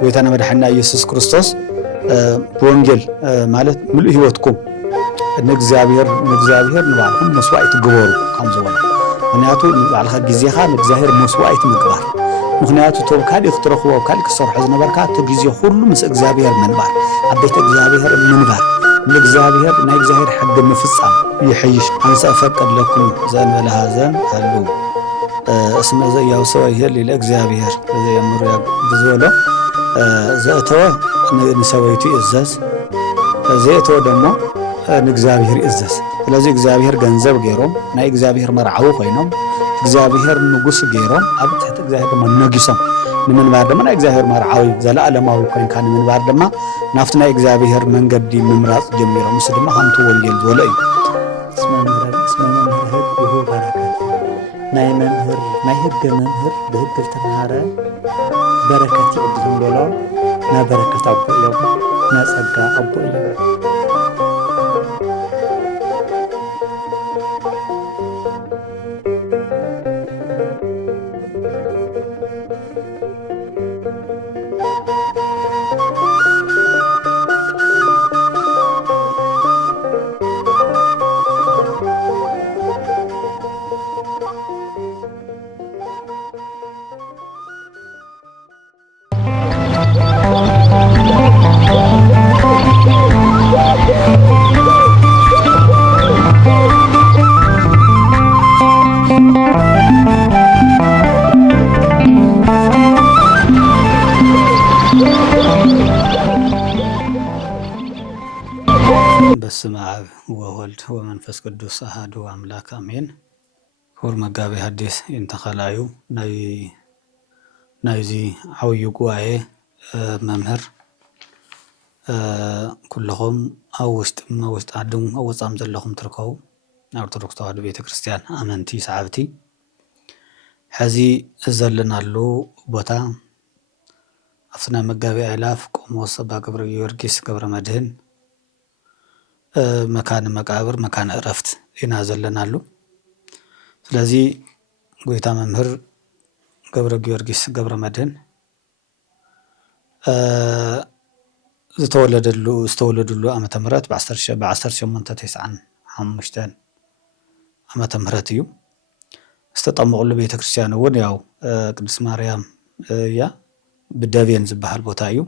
ጎይታና መድኃኒትና ኢየሱስ ክርስቶስ በወንጌል ማለት ምሉእ ህይወትኩም ንእግዚአብሔር ንባልኩም መስዋዕት ግበሩ ከም ዝበሎ ምክንያቱ ንባልኻ ግዜኻ ንእግዚአብሔር መስዋዕት ምግባር ምክንያቱ ቶም ካልእ ክትረኽቦ ካልእ ክሰርሖ ዝነበርካ እቲ ግዜ ኩሉ ምስ እግዚአብሔር ምንባር ኣብ ቤተ እግዚአብሔር ምንባር ንእግዚአብሔር ናይ እግዚአብሔር ሕጊ ምፍጻም ይሕይሽ አንሰ ፈቀድ ለኩም ዘእንበለ ሃዘን አሉ እስመ ዘያውሰው ይሄል ለእግዚአብሔር ዘየምሩ ያግዝወሎ ዘእተወ ንሰበይቱ ይእዘዝ ዘእተወ ደግሞ ንእግዚአብሔር ይእዘዝ ስለዚህ እግዚአብሔር ገንዘብ ገይሮም ናይ እግዚአብሔር መርዓዊ ኮይኖም እግዚአብሔር ንጉስ ገይሮም ኣብ ትሕቲ እግዚአብሔር ድማ ነጊሶም ንምንባር ድማ ናይ እግዚአብሔር መርዓዊ ዘለዓለማዊ ኮይንካ ንምንባር ድማ ናፍቲ ናይ እግዚአብሔር መንገዲ ምምራጽ ጀሚሮም ምስ ድማ ሃምቱ ወንጌል ዝበሎ እዩ اسم ممهر هو بركة ናይ መምህር ናይ ህገ መምህር ብህግ ተማሃረ በረከት ይዕድም ብሎ ና በረከት አቦ እዮም ና ጸጋ አቦ እዮም በስመ አብ ወወልድ ወመንፈስ ቅዱስ አሐዱ አምላክ አሜን። ክቡር መጋቤ ሐዲስ እንተኸላዩ ናይዚ ዓብይ ጉባኤ መምህር ኩልኹም ኣብ ውሽጢ ዓድም ኣብ ወፃእም ዘለኹም ትርከቡ ናይ ኦርቶዶክስ ተዋህዶ ቤተክርስቲያን ኣመንቲ ሰዓብቲ ሕዚ ዘለናሉ ቦታ ኣብቲ ናይ መጋቤ ኣእላፍ ቆሞስ ኣባ ገብረ ጊዮርጊስ ገብረ መድህን መካነ መቃብር መካነ ዕረፍት ኢና ዘለናሉ። ስለዚ ጎይታ መምህር ገብረ ጊዮርጊስ ገብረ መድህን ዝተወለደሉ ዓመተ ምህረት በ1895 ዓመተ ምህረት እዩ። ዝተጠመቁሉ ቤተክርስቲያን እውን ያው ቅድስት ማርያም እያ ብደቤን ዝበሃል ቦታ እዩ።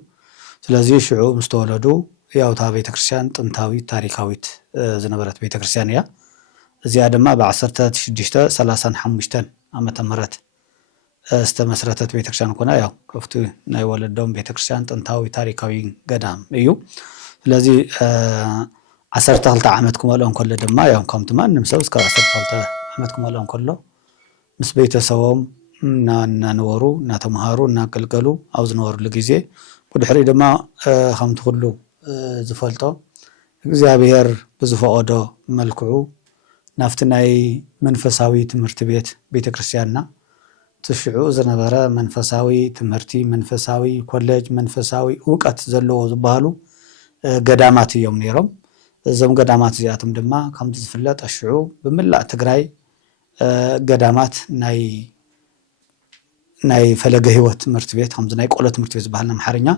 ስለዚ ሽዑ ምስ ተወለዱ ያው ታ ቤተክርስቲያን ጥንታዊ ታሪካዊት ዝነበረት ቤተክርስቲያን እያ። እዚኣ ድማ በ1635 ዓመተ ምህረት ዝተመስረተት ቤተክርስቲያን ኮና ያው ከፍቱ ናይ ወለዶም ቤተክርስቲያን ጥንታዊ ታሪካዊ ገዳም እዩ። ስለዚ 12 ዓመት ክመልኦም ከሎ ድማ ያው ከምቲ ማንም ሰብ እስከ 12 ዓመት ክመልኦም ከሎ ምስ ቤተሰቦም እናነበሩ እናተማሃሩ እናገልገሉ ኣብ ዝነበሩሉ ግዜ ብድሕሪ ድማ ከምቲ ኩሉ ዝፈልጦ እግዚአብሔር ብዝፈቀዶ መልክዑ ናፍቲ ናይ መንፈሳዊ ትምህርቲ ቤት ቤተክርስቲያንና ትሽዑ ዝነበረ መንፈሳዊ ትምህርቲ መንፈሳዊ ኮሌጅ መንፈሳዊ ዕውቀት ዘለዎ ዝበሃሉ ገዳማት እዮም ነይሮም። እዞም ገዳማት እዚኣቶም ድማ ከምቲ ዝፍለጥ ሽዑ ብምላእ ትግራይ ገዳማት ናይ ፈለገ ህይወት ትምህርቲ ቤት ከምዚ ናይ ቆሎ ትምህርቲ ቤት ዝበሃል ኣምሓርኛ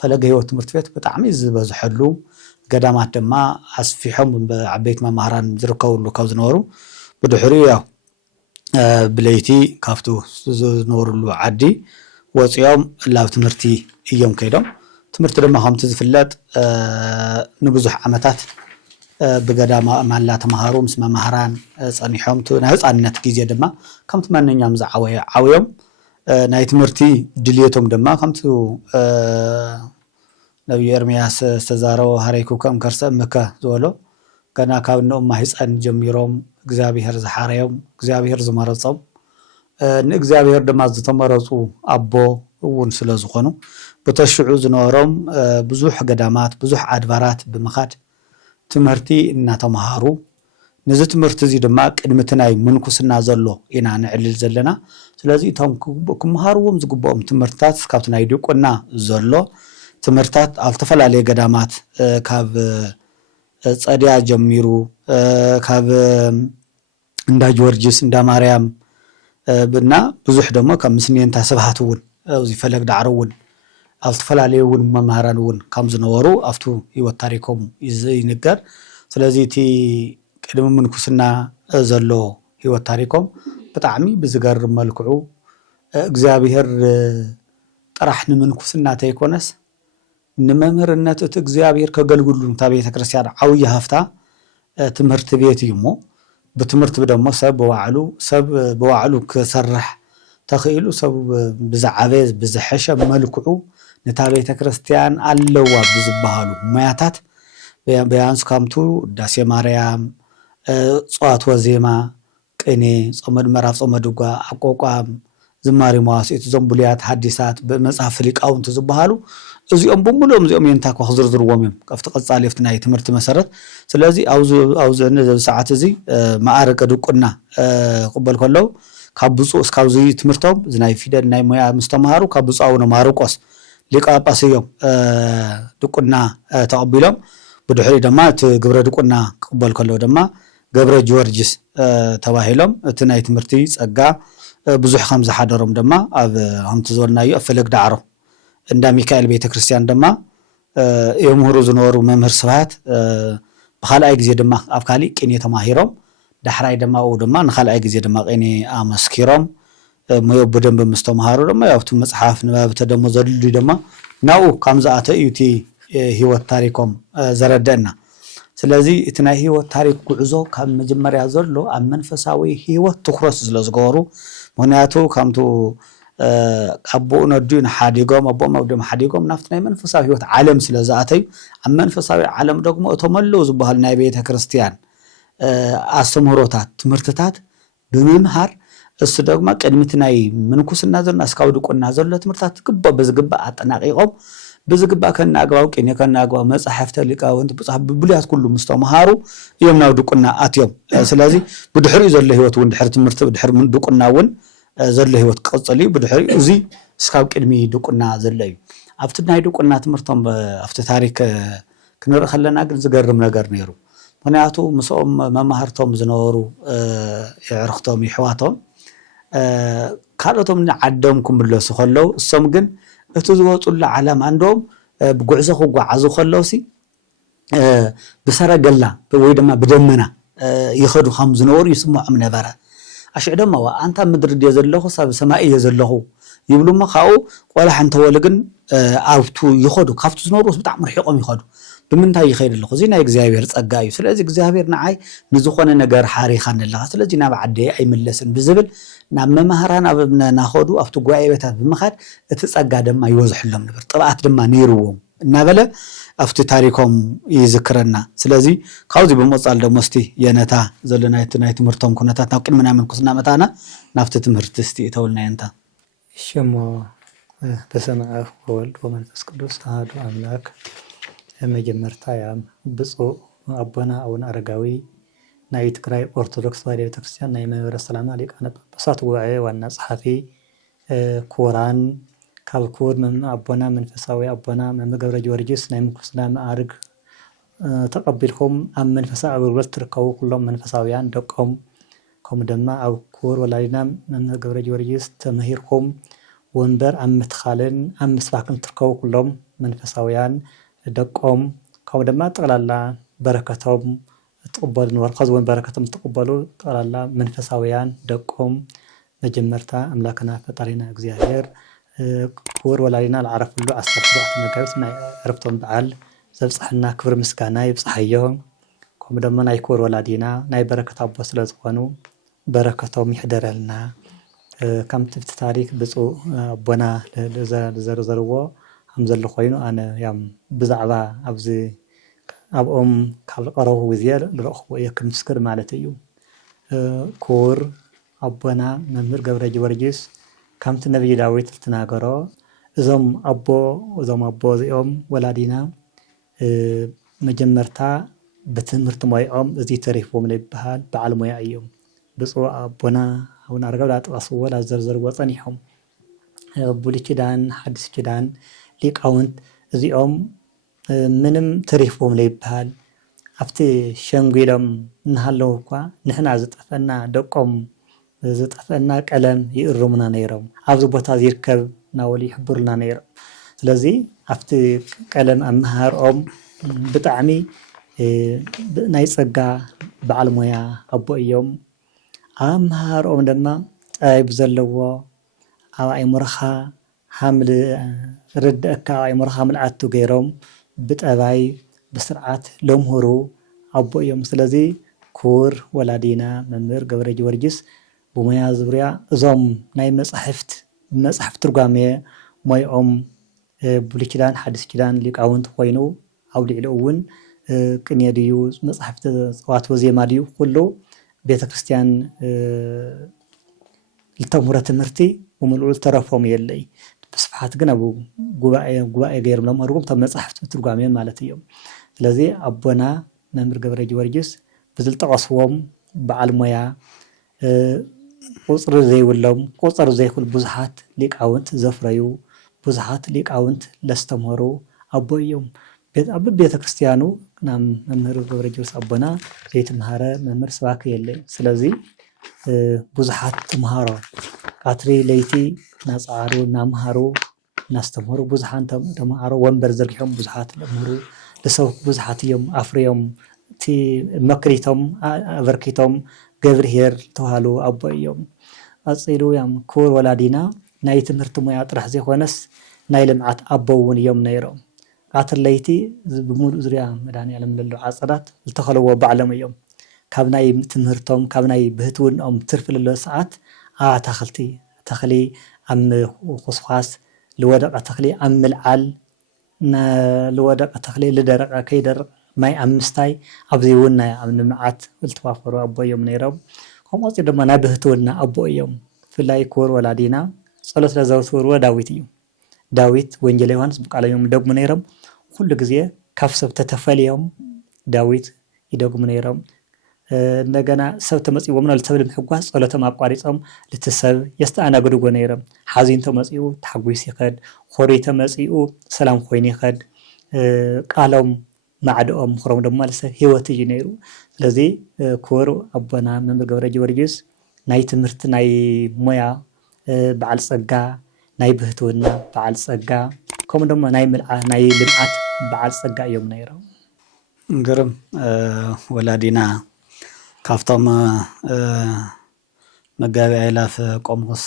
ፈለገ ህይወት ትምህርቲ ቤት ብጣዕሚ ዝበዝሐሉ ገዳማት ድማ ኣስፊሖም ዓበይቲ መምህራን ዝርከብሉ ካብ ዝነበሩ ብድሕሪ ያው ብለይቲ ካብቱ ዝነበሩሉ ዓዲ ወፂኦም ላብ ትምህርቲ እዮም ከይዶም ትምህርቲ ድማ ከምቲ ዝፍለጥ ንብዙሕ ዓመታት ብገዳማ ማላ ተማሃሩ ምስ መምህራን ጸኒሖም ናይ ህፃንነት ግዜ ድማ ከምቲ ማንኛውም ዓወዮም ናይ ትምህርቲ ድልየቶም ድማ ከምቲ ነብዩ ኤርምያስ ዝተዛረቦ ሃረይኩ ከም ከርሰ መከ ዝበሎ ገና ካብ ንኡማ ህፃን ጀሚሮም እግዚአብሔር ዝሓረዮም እግዚአብሔር ዝመረፆም ንእግዚአብሔር ድማ ዝተመረፁ አቦ እውን ስለ ዝኾኑ በተሽዑ ዝነበሮም ብዙሕ ገዳማት ብዙሕ ኣድባራት ብምኻድ ትምህርቲ እናተማሃሩ ነዚ ትምህርቲ እዚ ድማ ቅድሚት ናይ ምንኩስና ዘሎ ኢና ንዕልል ዘለና። ስለዚ እቶም ክመሃርዎም ዝግብኦም ትምህርትታት ካብቲ ናይ ዲቁና ዘሎ ትምህርትታት ኣብ ዝተፈላለየ ገዳማት ካብ ጸድያ ጀሚሩ ካብ እንዳ ጊዮርጊስ እንዳ ማርያም ብና ብዙሕ ደግሞ ካብ ምስኔንታ ስብሃት እውን ኣብዚ ፈለግ ዳዕሮ እውን ኣብ ዝተፈላለዩ እውን መምህራን እውን ከም ዝነበሩ ኣብቱ ሂወት ታሪኮም ይንገር ስለዚ እቲ ቅድሚ ምንኩስና ዘሎ ሂወት ታሪኮም ብጣዕሚ ብዝገርም መልክዑ እግዚአብሔር ጥራሕ ንምንኩስና ተይኮነስ ንመምህርነት እቲ እግዚአብሔር ከገልግሉ እንታ ቤተ ክርስቲያን ዓብይ ሃፍታ ትምህርት ቤት እዩ እሞ ብትምህርት ደግሞ ሰብ በዋዕሉ ክሰርሕ ተኽኢሉ ሰብ ብዛዕበ ብዝሐሸ መልክዑ ነታ ቤተ ክርስቲያን ኣለዋ ብዝበሃሉ ሞያታት ቢያንስ ከምቱ ዳሴ ማርያም ጸዋት ወዜማ ቅኔ ጾመድ ምዕራፍ ጾመድ ጓ አቋቋም ዝማሬ መዋሥኢት ዞም ቡልያት ሐዲሳት በመጽሐፍ ሊቃውንት ዝባሃሉ እዚኦም በሙሉም እዚኦም የንታ ክዝርዝርዎም እዮም ከፍቲ ቀጻሌፍት ናይ ትምህርቲ መሰረት ስለዚ አውዝ ሰዓት እዚ ማዕረቀ ድቁና ቅበል ከለው ካብ ብፁዕ እስካብዚ ትምህርቶም ዝናይ ፊደል ናይ ሞያ ምስተማሃሩ ካብ ብፁዕ አቡነ ማርቆስ ሊቀ ጳጳስ እዮም ድቁና ተቀቢሎም ብድሕሪ ድማ እቲ ግብረ ድቁና ቅበል ከለው ድማ ገብረ ጆርጅስ ተባሂሎም እቲ ናይ ትምህርቲ ጸጋ ብዙሕ ከም ዝሓደሮም ድማ ኣብ ከምቲ ዝበልናዮ ኣብ ፈለግ ዳዕሮ እንዳ ሚካኤል ቤተ ክርስቲያን ድማ የምህሩ ዝነበሩ መምህር ስብሐት ብኻልኣይ ግዜ ድማ ኣብ ካሊእ ቅኔ ተማሂሮም ዳሕራይ ድማ ድማ ንኻልኣይ ግዜ ድማ ቅኔ ኣመስኪሮም ሞዮ በደንብ ምስተማሃሩ ድማ ያውቱ መጽሐፍ ንባብ ተደሞ ዘድሉ ድማ ናኡ ከም ዝኣተ እዩቲ ሂወት ታሪኮም ዘረደና ስለዚ እቲ ናይ ሂወት ታሪክ ጉዕዞ ካብ መጀመርያ ዘሎ ኣብ መንፈሳዊ ሂወት ትኩረት ስለ ዝገበሩ ምክንያቱ ከምቱ ኣቦኡ ነዱን ሓዲጎም ኣቦኦም ኣውዶም ሓዲጎም ናፍቲ ናይ መንፈሳዊ ሂወት ዓለም ስለ ዝኣተዩ ኣብ መንፈሳዊ ዓለም ደግሞ እቶም ኣለው ዝበሃል ናይ ቤተ ክርስቲያን ኣስተምህሮታት ትምህርትታት ብምምሃር እሱ ደግሞ ቅድሚት ናይ ምንኩስና ዘለና እስካብ ድቁና ዘሎ ትምህርታት ግባ በዝግባ አጠናቂቆም بزقبا كنا أجواو كني كنا أجواو مصحف تلقى وأنت بصح ببليات كله مستمهارو يوم ناو دقنا أتيوم سلازي بدحري زل هوت وندحر تمرتب بدحر من دقنا ون زل هوت قصلي بدحري زي سكاب كلمي دقنا زلي أفتنا دقنا تمرتم أفت تاريخ كنا خلنا أجل زجرم نجار نيرو مناعتو مسوم ما مهرتهم زنورو يعرختهم يحواتهم كارتهم نعدمكم بالله سخلو السمجن እትዝወጡላ ዓለም አንዶም ብጉዕዞ ክጓዓዙ ከለውሲ ብሰረገላ ወይ ድማ ብደመና ይኸዱ ከም ዝነበሩ ይስምዖም ነበረ አሽዕ ደማ አንታ ምድር ዲ ዘለኹ ሰብ ሰማይ ዘለኹ ይብሉማ ካኡ ቆላሕ እንተወልግን ኣብቱ ይኸዱ ካብቱ ዝነበሩ ብጣዕሚ ርሒቆም ይኸዱ ብምንታይ ይኸይድልኹ እዚ ናይ እግዚአብሔር ጸጋ እዩ ስለዚ እግዚአብሔር ንዓይ ንዝኾነ ነገር ሓሪኻን ኣለኻ ስለዚ ናብ ዓደይ ኣይመለስን ብዝብል ናብ መማህራን ናኸዱ ኣብቱ ጉባኤ ቤታት ብምኻድ እቲ ጸጋ ድማ ይወዝሕሎም ነበር ጥብዓት ድማ ነይርዎም እናበለ ኣብቲ ታሪኮም ይዝክረና ስለዚ ካብዚ ብምቕጻል ደሞ እስቲ የነታ ዘለና ናይ ትምህርቶም ኩነታት ናብ ቅድሚና ምንኩስና መታና ናብቲ ትምህርቲ እስቲ እተውልና የንታ ሽሞ በስመ አብ ወወልድ ወመንፈስ ቅዱስ አሐዱ አምላክ መጀመርታ ያም ብፁዕ አቦና አቡነ አረጋዊ ናይ ትግራይ ኦርቶዶክስ ተዋሕዶ ቤተክርስቲያን ናይ መንበረ ሰላማ ሊቃነ ጳጳሳት ጉባኤ ዋና ጸሐፊ ኩራን ካብ ኩር አቦና መንፈሳዊ አቦና መምህር ገብረ ጊዮርጊስ ናይ ምንኩስና ማዕርግ ተቀቢልኩም ኣብ መንፈሳዊ አገልግሎት ትርከቡ ኩሎም መንፈሳውያን ደቆም ከም ድማ ኣብ ኩር ወላዲና መምህር ገብረ ጊዮርጊስ ተመሂርኩም ወንበር ኣብ ምትኻልን ኣብ ምስባክን ትርከቡ ኩሎም መንፈሳውያን ደቆም ካብ ድማ ጠቅላላ በረከቶም ተቀበሉ ወርቀዝ ወን በረከቶም ተቀበሉ ጠቅላላ መንፈሳውያን ደቆም መጀመርታ አምላክና ፈጣሪና እግዚአብሔር ኩር ወላዲና ለዓረፍሉ 17 መጋቢት ናይ ዕረፍቶም በዓል ዘብጽሕና ክብር ምስጋና ይብጽሐዮ ከም ድማ ናይ ኩር ወላዲና ናይ በረከት አቦ ስለ ዝኾኑ በረከቶም ይሕደረልና ከም ትፍቲ ታሪክ ብፁዕ አቦና ዘርዘርዎ ከም ዘሎ ኮይኑ ኣነ ያም ብዛዕባ ኣብዚ ኣብኦም ካብ ቀረቡ ግዜ ልረኽቦ እየ ክምስክር ማለት እዩ ኩር ኣቦና መምህር ገብረ ጊዮርጊስ ከምቲ ነቢይ ዳዊት ዝተናገሮ እዞም ኣቦ እዚኦም ወላዲና መጀመርታ ብትምህርቲ ሞያኦም እዚ ተሪፎም ይበሃል በዓል ሞያ እዮም ብፁዕ ኣቦና አቡነ አረጋዊ ዳጥቃስዎ ዳዘርዘርዎ ጸኒሖም ብሉይ ኪዳን ሐዲስ ኪዳን ሊቃውንት እዚኦም ምንም ተሪፎም ለይበሃል ኣብቲ ሸንጉሎም እንሃለው እኳ ንሕና ዝጠፈና ደቆም ዝጠፈና ቀለም ይእርሙና ነይሮም ኣብዚ ቦታ ዝርከብ ናበሉ ይሕብሩልና ነይሮም። ስለዚ ኣብቲ ቀለም ኣመሃርኦም ብጣዕሚ ናይ ፀጋ በዓል ሞያ ኣቦ እዮም። ኣመሃርኦም ድማ ጠባይ ዘለዎ ኣብ ኣእምሮኻ ርድአካ ኣብ ኣእምሮኻ ምልኣቱ ገይሮም ብጠባይ ብስርዓት ለምህሩ ኣቦ እዮም። ስለዚ ክቡር ወላዲና መምህር ገብረ ጀወርጊስ ብሞያ ዙርያ እዞም ናይ መፅሓፍቲ ትርጓሜ ሞይኦም ብሉይ ኪዳን ሓድሽ ኪዳን ሊቃውንቲ ኮይኑ ኣብ ልዕሊኡ እውን ቅኔ ድዩ መፅሓፍቲ ፀዋትዎ ዜማ ድዩ ኩሉ ቤተክርስትያን ዝተምህሮ ትምህርቲ ብምልኡ ዝተረፎም የለይ ብስፍሓት ግን ኣብ ጉባኤ ገይሮም ለምህርዎም እቶም መፅሓፍቲ ትርጓሜ ማለት እዮም። ስለዚ ኣቦና መምህር ገብረ ጀወርጊስ ብዝልጠቐስዎም በዓል ሞያ ቁፅሪ ዘይብሎም ቁፅሪ ዘይክሉ ብዙሓት ሊቃውንት ዘፍረዩ ብዙሓት ሊቃውንት ለስተምህሩ ኣቦ እዮም። ኣብ ቤተክርስትያኑ መምህር ገብረ ጀወርጊስ ኣቦና ዘይተምሃረ መምህር ሰባኪ የለይ። ስለዚ ብዙሓት ተምሃሮ ቃትሪ ለይቲ እናፀዓሩ እናምሃሩ እናስተምህሩ ብዙሓት ተምሃሮ ወንበር ዘርጊሖም ብዙሓት ለምህሩ ዝሰብኩ ብዙሓት እዮም ኣፍርዮም እቲ መክሪቶም ኣበርኪቶም ገብርሄር ተባሃሉ ኣቦ እዮም። ኣፂሉ ክቡር ወላዲና ናይ ትምህርቲ ሞያ ጥራሕ ዘይኮነስ ናይ ልምዓት ኣቦ እውን እዮም ነይሮም። ቃትር ለይቲ ብምሉእ ዙርያ መድሃኒዓለም ዘሎ ዓፀዳት ዝተኸለዎ ባዕሎም እዮም። ካብ ናይ ትምህርቶም ካብ ናይ ብህትውንኦም ትርፊ ዘሎ ሰዓት ኣብ ኣታኽልቲ ተኽሊ ኣብ ኩስኳስ ዝወደቐ ተኽሊ ኣብ ምልዓል ዝወደቐ ተኽሊ ዝደረቐ ከይደርቕ ማይ ኣብ ምስታይ ኣብዚ እውን ኣብ ልምዓት ዝተዋፈሩ ኣቦ እዮም ነይሮም። ከምኡ ወፂኡ ድማ ናይ ብህትውና ኣቦ እዮም። ብፍላይ ክቡር ወላዲና ፀሎት ለዘውትርዎ ዳዊት እዩ። ዳዊት ወንጌል ዮሃንስ ብቃሎም ይደግሙ ነይሮም። ኩሉ ግዜ ካብ ሰብ ተተፈልዮም ዳዊት ይደግሙ ነይሮም። እንደገና ሰብ ተመፂዎም ሰብ ንምሕጓስ ፀሎቶም ኣቋሪፆም ልቲ ሰብ የስተኣናግድዎ ነይሮም። ሓዚን ተመፂኡ ተሓጒስ ይኸድ፣ ኮርይ ተመፂኡ ሰላም ኮይኑ ይኸድ። ቃሎም ማዕድኦም ምክሮም ድማ ለሰብ ሂወት እዩ ነይሩ። ስለዚ ክቡር ኣቦና መምህር ገብረ ጀወርጊስ ናይ ትምህርቲ ናይ ሞያ በዓል ፀጋ ናይ ብህትውና በዓል ፀጋ ከምኡ ድማ ናይ ልምዓት በዓል ፀጋ እዮም ነይሮም። ግርም ወላዲና ካብቶም መጋቢ ኣእላፍ ቆሞስ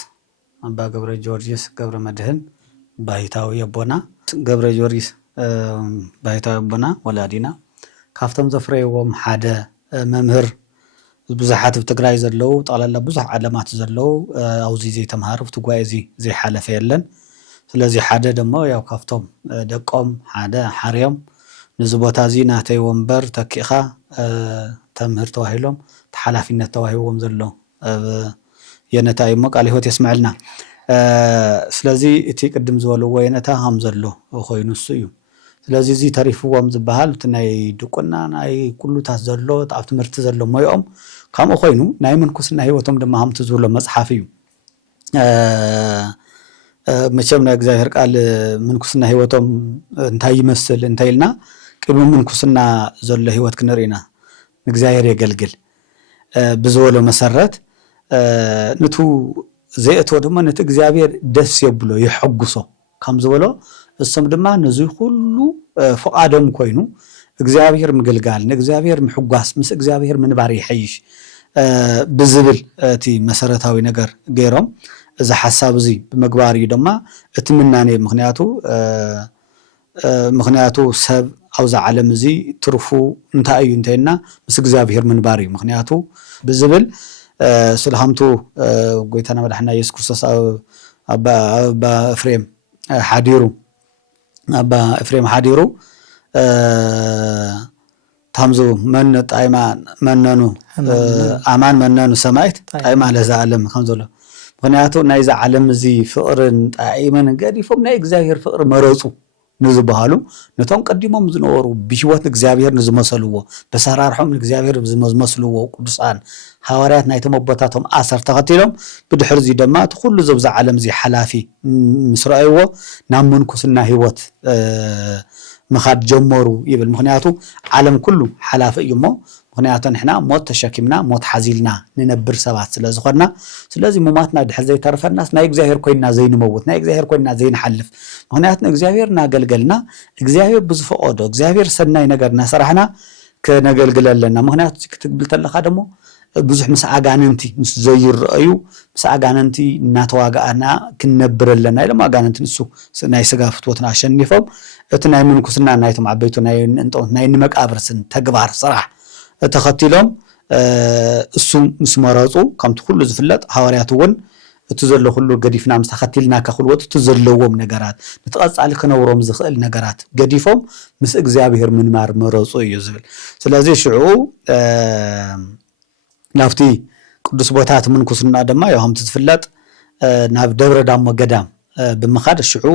ኣባ ገብረ ጀወርጊስ ገብረ መድህን ባይታዊ ኣቦና ገብረ ጀወርጊስ ባይታዊ ኣቦና ወላዲና ካብቶም ዘፍረይዎም ሓደ መምህር ብዙሓት ኣብ ትግራይ ዘለው ጠቕላላ ብዙሕ ዓለማት ዘለው ኣብዚ ዘይተምሃሩ ኣብቲ ጉባኤ እዚ ዘይሓለፈ የለን። ስለዚ ሓደ ደሞ ያው ካብቶም ደቆም ሓደ ሓርዮም ነዚ ቦታ እዚ ናተይ ወንበር ተኪእኻ ተምህር ተባሂሎም ተሓላፊነት ተዋሂቦም ዘሎ የነታ እሞ ቃል ሂወት የስምዐልና። ስለዚ እቲ ቅድም ዝበልዎ የነታ ከም ዘሎ ኮይኑ እሱ እዩ። ስለዚ እዚ ተሪፍዎም ዝበሃል እቲ ናይ ድቁና ናይ ኩሉታት ዘሎ ኣብ ትምህርቲ ዘሎ ሞይኦም ከምኡ ኮይኑ ናይ ምንኩስና ሂወቶም ድማ ከምቲ ዝብሎ መፅሓፍ እዩ። መቸም ናይ እግዚኣብሔር ቃል ምንኩስና ሂወቶም እንታይ ይመስል እንታይ ኢልና ቅድሚ ምንኩስና ዘሎ ሂወት ክንርኢና ንእግዚኣብሔር የገልግል ብዝበሎ መሰረት ነቱ ዘይእትዎ ድማ ነቲ እግዚኣብሔር ደስ የብሎ ይሐጉሶ ከም ዝበሎ እሶም ድማ ነዚ ኩሉ ፍቃዶም ኮይኑ እግዚአብሔር ምግልጋል ንእግዚአብሔር ምሕጓስ ምስ እግዚአብሔር ምንባር ይሐይሽ ብዝብል እቲ መሰረታዊ ነገር ገይሮም እዚ ሓሳብ እዚ ብምግባር እዩ ድማ እቲ ምናኔ ምክንያቱ ሰብ ኣብዛ ዓለም እዚ ትርፉ እንታይ እዩ እንተይና ምስ እግዚአብሔር ምንባር እዩ። ምክንያቱ ብዝብል ስለሃምቱ ጎይታና መድሓና ኢየሱስ ክርስቶስ ኣባ ኤፍሬም ሓዲሩ ታምዙ መን ጣይማ መነኑ ኣማን መነኑ ሰማይት ጣይማ ለዛ ዓለም ከም ዘሎ ምክንያቱ ናይዛ ዓለም እዚ ፍቅርን ጣይመን ገዲፎም ናይ እግዚአብሔር ፍቅሪ መረፁ ንዝበሃሉ ነቶም ቀዲሞም ዝነበሩ ብሂወት እግዚአብሔር ንዝመሰልዎ በሰራርሖም እግዚአብሔር ዝመሰልዎ ቅዱሳን ሐዋርያት ናይቶም ኣቦታቶም ኣሰር ተኸቲሎም ብድሕሪ እዚ ድማ እቲ ኩሉ ዘብዛ ዓለም እዚ ሓላፊ ምስ ረኣይዎ ናብ ምንኩስና ሂወት ምኻድ ጀመሩ ይብል። ምክንያቱ ዓለም ኩሉ ሓላፊ እዩ እሞ ምክንያቱ ንሕና ሞት ተሸኪምና ሞት ሓዚልና ንነብር ሰባት ስለ ዝኾንና ስለዚ ሞማትና ድሕር ዘይተርፈናስ ናይ እግዚአብሔር ኮይና ዘይንመውት ናይ እግዚአብሔር ኮይና ዘይንሓልፍ ምክንያቱ እግዚአብሔር ናገልገልና እግዚአብሔር ብዝፈቀዶ እግዚአብሔር ሰናይ ነገር ናሰራሕና ከነገልግለለና ምክንያቱ ክትብል ተለኻ ደሞ ብዙሕ ምስ ኣጋንንቲ ምስ ዘይርአዩ ምስ ኣጋንንቲ እናተዋጋኣና ክንነብረለና ኢሎም ኣጋንንቲ ንሱ ናይ ስጋ ፍትወትና ኣሸኒፎም እቲ ናይ ምንኩስና ናይቶም ዓበይቱ ናይ እንጦት ናይ ንመቃብርስን ተግባር ስራሕ ተኸቲሎም እሱ ምስ መረፁ ከምቲ ኩሉ ዝፍለጥ ሐዋርያት እውን እቲ ዘሎ ሁሉ ገዲፍና ምስ ተኸቲልና ከኽልወት እቲ ዘለዎም ነገራት ንተቐጻሊ ክነብሮም ዝኽእል ነገራት ገዲፎም ምስ እግዚአብሔር ምንማር መረፁ እዩ ዝብል ስለዚ ሽዑ ናፍቲ ቅዱስ ቦታት ምንኩስና ድማ ያውም ትፍለጥ ናብ ደብረ ዳሞ ገዳም ብምኻድ ሽዑ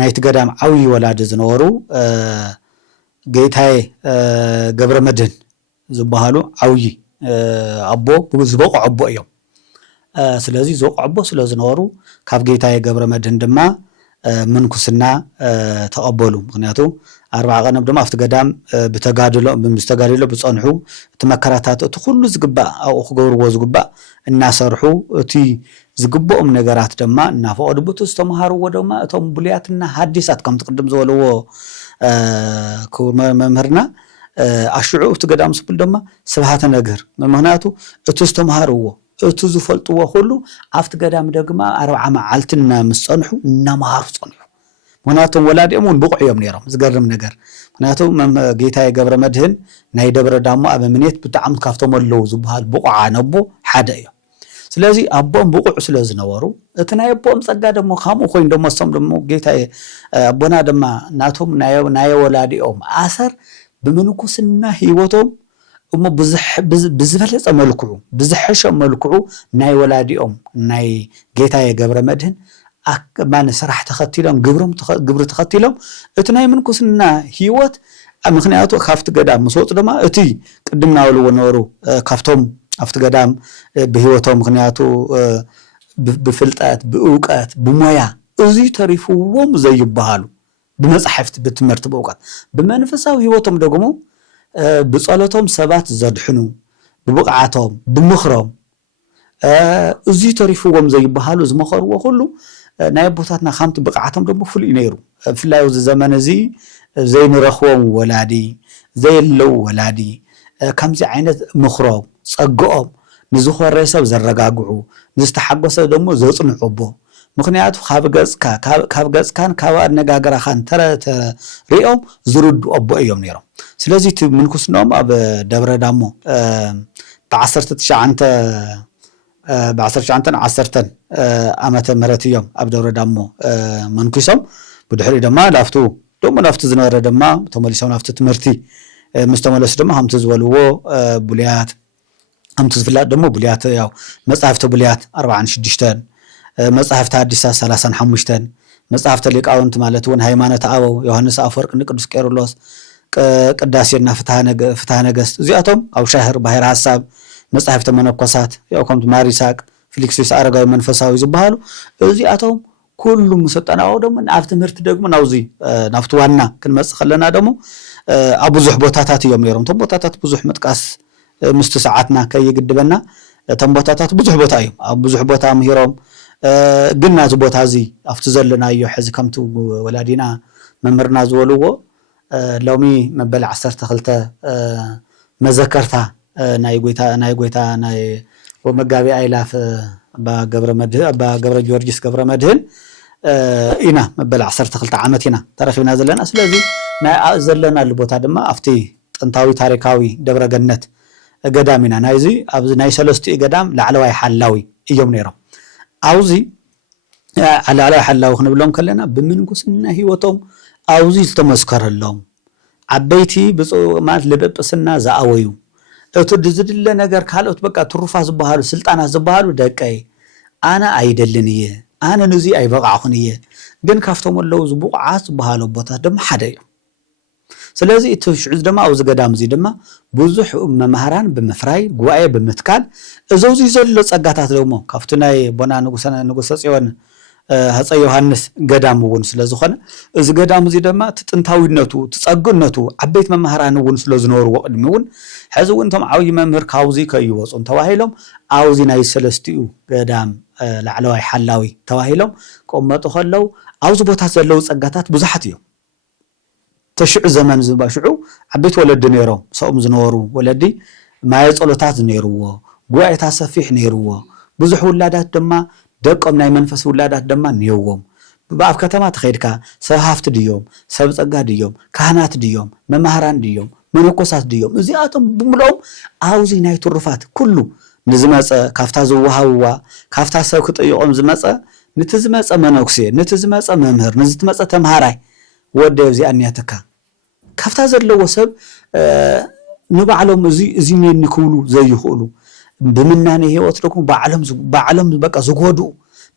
ናይቲ ገዳም ዓብይ ወላዲ ዝነበሩ ጌታዬ ገብረ መድህን ዝበሃሉ ዓብይ ኣቦ ዝበቁ ኣቦ እዮም ስለዚ ዝበቁ ኣቦ ስለ ዝነበሩ ካብ ጌታዬ ገብረ መድህን ድማ ምንኩስና ተቐበሉ ምክንያቱ 40 ቀን ድማ afti ገዳም ብተጋድሎ ብጸንሑ እቲ መከራታት እቲ ሁሉ ዝግባእ ኣብኡ ክገብርዎ ዝግባእ እናሰርሑ እቲ ዝግባኦም ነገራት ድማ እናፈቀዱ ብቱ ዝተማሃርዎ ድማ እቶም ብሉያትና ሐዲሳት ከም ትቅድም ዝበልዎ መምህርና ኣሽዑ እቲ ገዳም ስብል ድማ ስብሃተ ነገር ምክንያቱ እቲ ዝተማሃርዎ እቲ ዝፈልጥዎ ሁሉ afti ገዳም ድማ 40 መዓልትና ምስ ጸንሑ እናማሃሩ ጸንሑ ምክንያቱም ወላዲኦም እውን ብቁዕ እዮም ነይሮም ዝገርም ነገር ምክንያቱም ጌታዬ ገብረ መድህን ናይ ደብረ ዳሞ ኣብምኔት ብጣዕሚ ካፍቶም ኣለዉ ዝበሃል ብቁዓ ነቦ ሓደ እዮም ስለዚ ኣቦም ብቁዕ ስለ ዝነበሩ እቲ ናይ ኣቦም ጸጋ ደሞ ከምኡ ኮይን ደሞ ሰም ደሞ ጌታዬ ኣቦና ድማ ናቶም ናይ ወላዲኦም ኣሰር ብምንኩስና ህይወቶም እሞ ብዝበለጸ መልክዑ ብዝሕሸ መልክዑ ናይ ወላዲኦም ናይ ጌታዬ ገብረ መድህን ማን ስራሕ ተኸቲሎም ግብሪ ተኸቲሎም እቲ ናይ ምንኩስና ህይወት ምክንያቱ ካፍቲ ገዳም መስወጽ ድማ እቲ ቅድም ናውልዎ ነበሩ ካፍቶም afti ገዳም ብህይወቶም ምክንያቱ ብፍልጠት ብእውቀት ብሞያ እዚ ተሪፍዎም ዘይባሃሉ ብመጽሐፍት ብትምህርት በእውቀት ብመንፈሳዊ ህይወቶም ደግሞ ብጸሎቶም ሰባት ዘድሕኑ ብብቕዓቶም ብምኽሮም እዚ ተሪፍዎም ዘይባሃሉ ዝመኸርዎ ሁሉ ናይ ቦታትና ከምቲ ብቕዓቶም ደግሞ ፍሉይ ነይሩ ፍላዩ ዘመን እዚ ዘይንረኽቦም ወላዲ ዘይለው ወላዲ ከምዚ ዓይነት ምኽሮም ጸግኦም ንዝኾረ ሰብ ዘረጋግዑ ንዝተሓጎሰ ደግሞ ዘጽንዑቦ ምክንያቱ ካብ ገጽካን ካብ ኣነጋገራኻን ተሪኦም ዝርዱ ኣቦ እዮም ነይሮም ስለዚ እቲ ምንኩስናኦም ኣብ ደብረ ዳሞ ብ1910 ዓመተ ምህረት እዮም ኣብ ደብረ ዳሞ መንኩሶም ብድሕሪ ድማ ናፍቲ ዝነበረ ድማ ተመሊሶም ናፍቲ ትምህርቲ ምስተመለሱ ድማ ከምቲ ዝበልዎ ቡልያት ከምቲ ዝፍላጥ ደግሞ ቡልያት ያው መጽሐፍቲ ቡልያት 46 መጽሐፍቲ ሐዲሳት 35 መጽሐፍቲ ሊቃውንት ማለት እውን ሃይማኖት አበው ዮሐንስ አፈወርቅ ቅዱስ ቄርሎስ ቅዳሴና ፍትሐ ነገሥት እዚአቶም ኣብ ሻህር ባሕር ሐሳብ መጽሐፍቲ መነኮሳት ያው ከምቲ ማሪሳቅ ፊሊክስዩስ አረጋዊ መንፈሳዊ ዝበሃሉ እዚአቶም ኩሉም ሰጠናው ደግሞ ኣብ ትምህርቲ ደግሞ ናውዚ ናፍቲ ዋና ክንመጽእ ከለና ደግሞ ኣብ ብዙሕ ቦታታት እዮም ነይሮም ቶም ቦታታት ብዙሕ መጥቃስ ምስቲ ሰዓትና ከይግድበና ቶም ቦታታት ብዙሕ ቦታ እዮም ኣብ ብዙሕ ቦታ ምሂሮም ግን ናዚ ቦታ እዚ ኣብቲ ዘለናዮ ሕዚ ከምቲ ወላዲና መምህርና ዝበልዎ ሎሚ መበል 12 መዘከርታ ናይ ጎይታ ናይ ወመጋቢ አይላፍ ገብረ ጊዮርጊስ ገብረ መድህን ኢና መበል 12 ዓመት ኢና ተረኺብና ዘለና ስለዚ ናይ ዘለና ቦታ ድማ ኣብቲ ጥንታዊ ታሪካዊ ደብረ ገነት ገዳም ኢና ናይዚ ኣብዚ ናይ ሰለስቱ ገዳም ላዕለዋይ ሓላዊ እዮም ነይሮም ኣውዚ ላዕለዋይ ሓላዊ ክንብሎም ከለና ብምንኩስና ህይወቶም ኣውዚ ዝተመስከረሎም ዓበይቲ ብጽማት ለበጵስና ዘኣወዩ እቲ ድዝድለ ነገር ካልኦት በቃ ትሩፋ ዝበሃሉ ስልጣናት ዝበሃሉ ደቀይ ኣነ ኣይደልን እየ ኣነ ንዚ ኣይበቃዕኹን እየ ግን ካፍቶም ኣለዉ ዝቡቕዓት ዝበሃሉ ቦታ ድማ ሓደ እዮም ስለዚ እቲ ሽዑዝ ድማ ኣብዚ ገዳም እዚ ድማ ብዙሕ መምሃራን ብምፍራይ ጉባኤ ብምትካል እዘውዚ ዘሎ ጸጋታት ደግሞ ካፍቲ ናይ ቦና ንጉሰ ጽዮን ሃፀይ ዮሐንስ ገዳም እውን ስለ ዝኾነ እዚ ገዳም እዚ ድማ ጥንታዊነቱ ትጸግነቱ ዓበይት መምህራን እውን ስለ ዝነበርዎ ቅድሚ እውን ሕዚ እውን ቶም ዓብይ መምህር ካብዚ ከይወፁን ተባሂሎም ኣብዚ ናይ ሰለስቲኡ ገዳም ላዕለዋይ ሓላዊ ተባሂሎም ቆመጡ ከለው ኣብዚ ቦታ ዘለው ጸጋታት ብዙሓት እዮም ተሽዑ ዘመን ዝባሽዑ ዓበይት ወለዲ ነይሮም ሰኦም ዝነበሩ ወለዲ ማየ ጸሎታት ነይርዎ ጉባኤታት ሰፊሕ ነይርዎ ብዙሕ ውላዳት ድማ ደቆም ናይ መንፈስ ውላዳት ድማ ነይዎም በአብ ከተማ ተኸይድካ ሰብ ሃፍቲ ድዮም ሰብ ጸጋ ድዮም ካህናት ድዮም መምህራን ድዮም መነኮሳት ድዮም እዚኣቶም ብምሎም ኣብዚ ናይ ትሩፋት ኩሉ ንዝመፀ ካፍታ ዝወሃብዋ ካፍታ ሰብ ክጥይቆም ዝመፀ ነቲ ዝመፀ መነኩሴ ነቲ ዝመፀ መምህር ነቲ ዝመፀ ተምሃራይ ወደ እዚኣንያተካ ካፍታ ዘለዎ ሰብ ንባዕሎም እዚ ምን ክብሉ ዘይኽእሉ ብምናኔ ህይወት ደግሞ ባዕሎም በቃ ዝጎዱ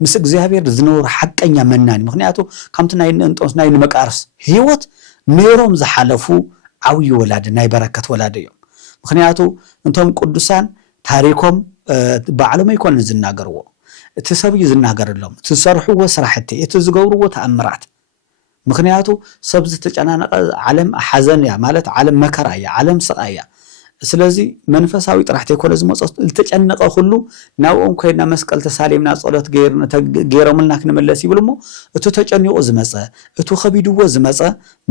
ምስ እግዚአብሔር ዝነብሩ ሐቀኛ መናኒ ምክንያቱ ከምቲ ናይ እንጦንስ ናይ መቃርስ ህይወት ነይሮም ዝሓለፉ ዓብይ ወላድ ናይ በረከት ወላድ እዮም ምክንያቱ እንቶም ቅዱሳን ታሪኮም ባዕሎም ይኮን ዝናገርዎ እቲ ሰብ ይዝናገርሎም እቲ ሰርሕዎ ስራሕቲ እቲ ዝገብርዎ ተአምራት ምክንያቱ ሰብ ዝተጨናነቀ ዓለም ሓዘን ያ ማለት ዓለም መከራ ያ ዓለም ስቃያ ስለዚ መንፈሳዊ ጥራሕተ ይኮነ ዝመጽእ ዝተጨነቀ ሁሉ ናውኦም ኮይና መስቀል ተሳሊምና ጸሎት ገይሮምልና ክንመለስ ይብልሞ እቱ ተጨኒቆ ዝመጸ እቱ ከቢድዎ ዝመጸ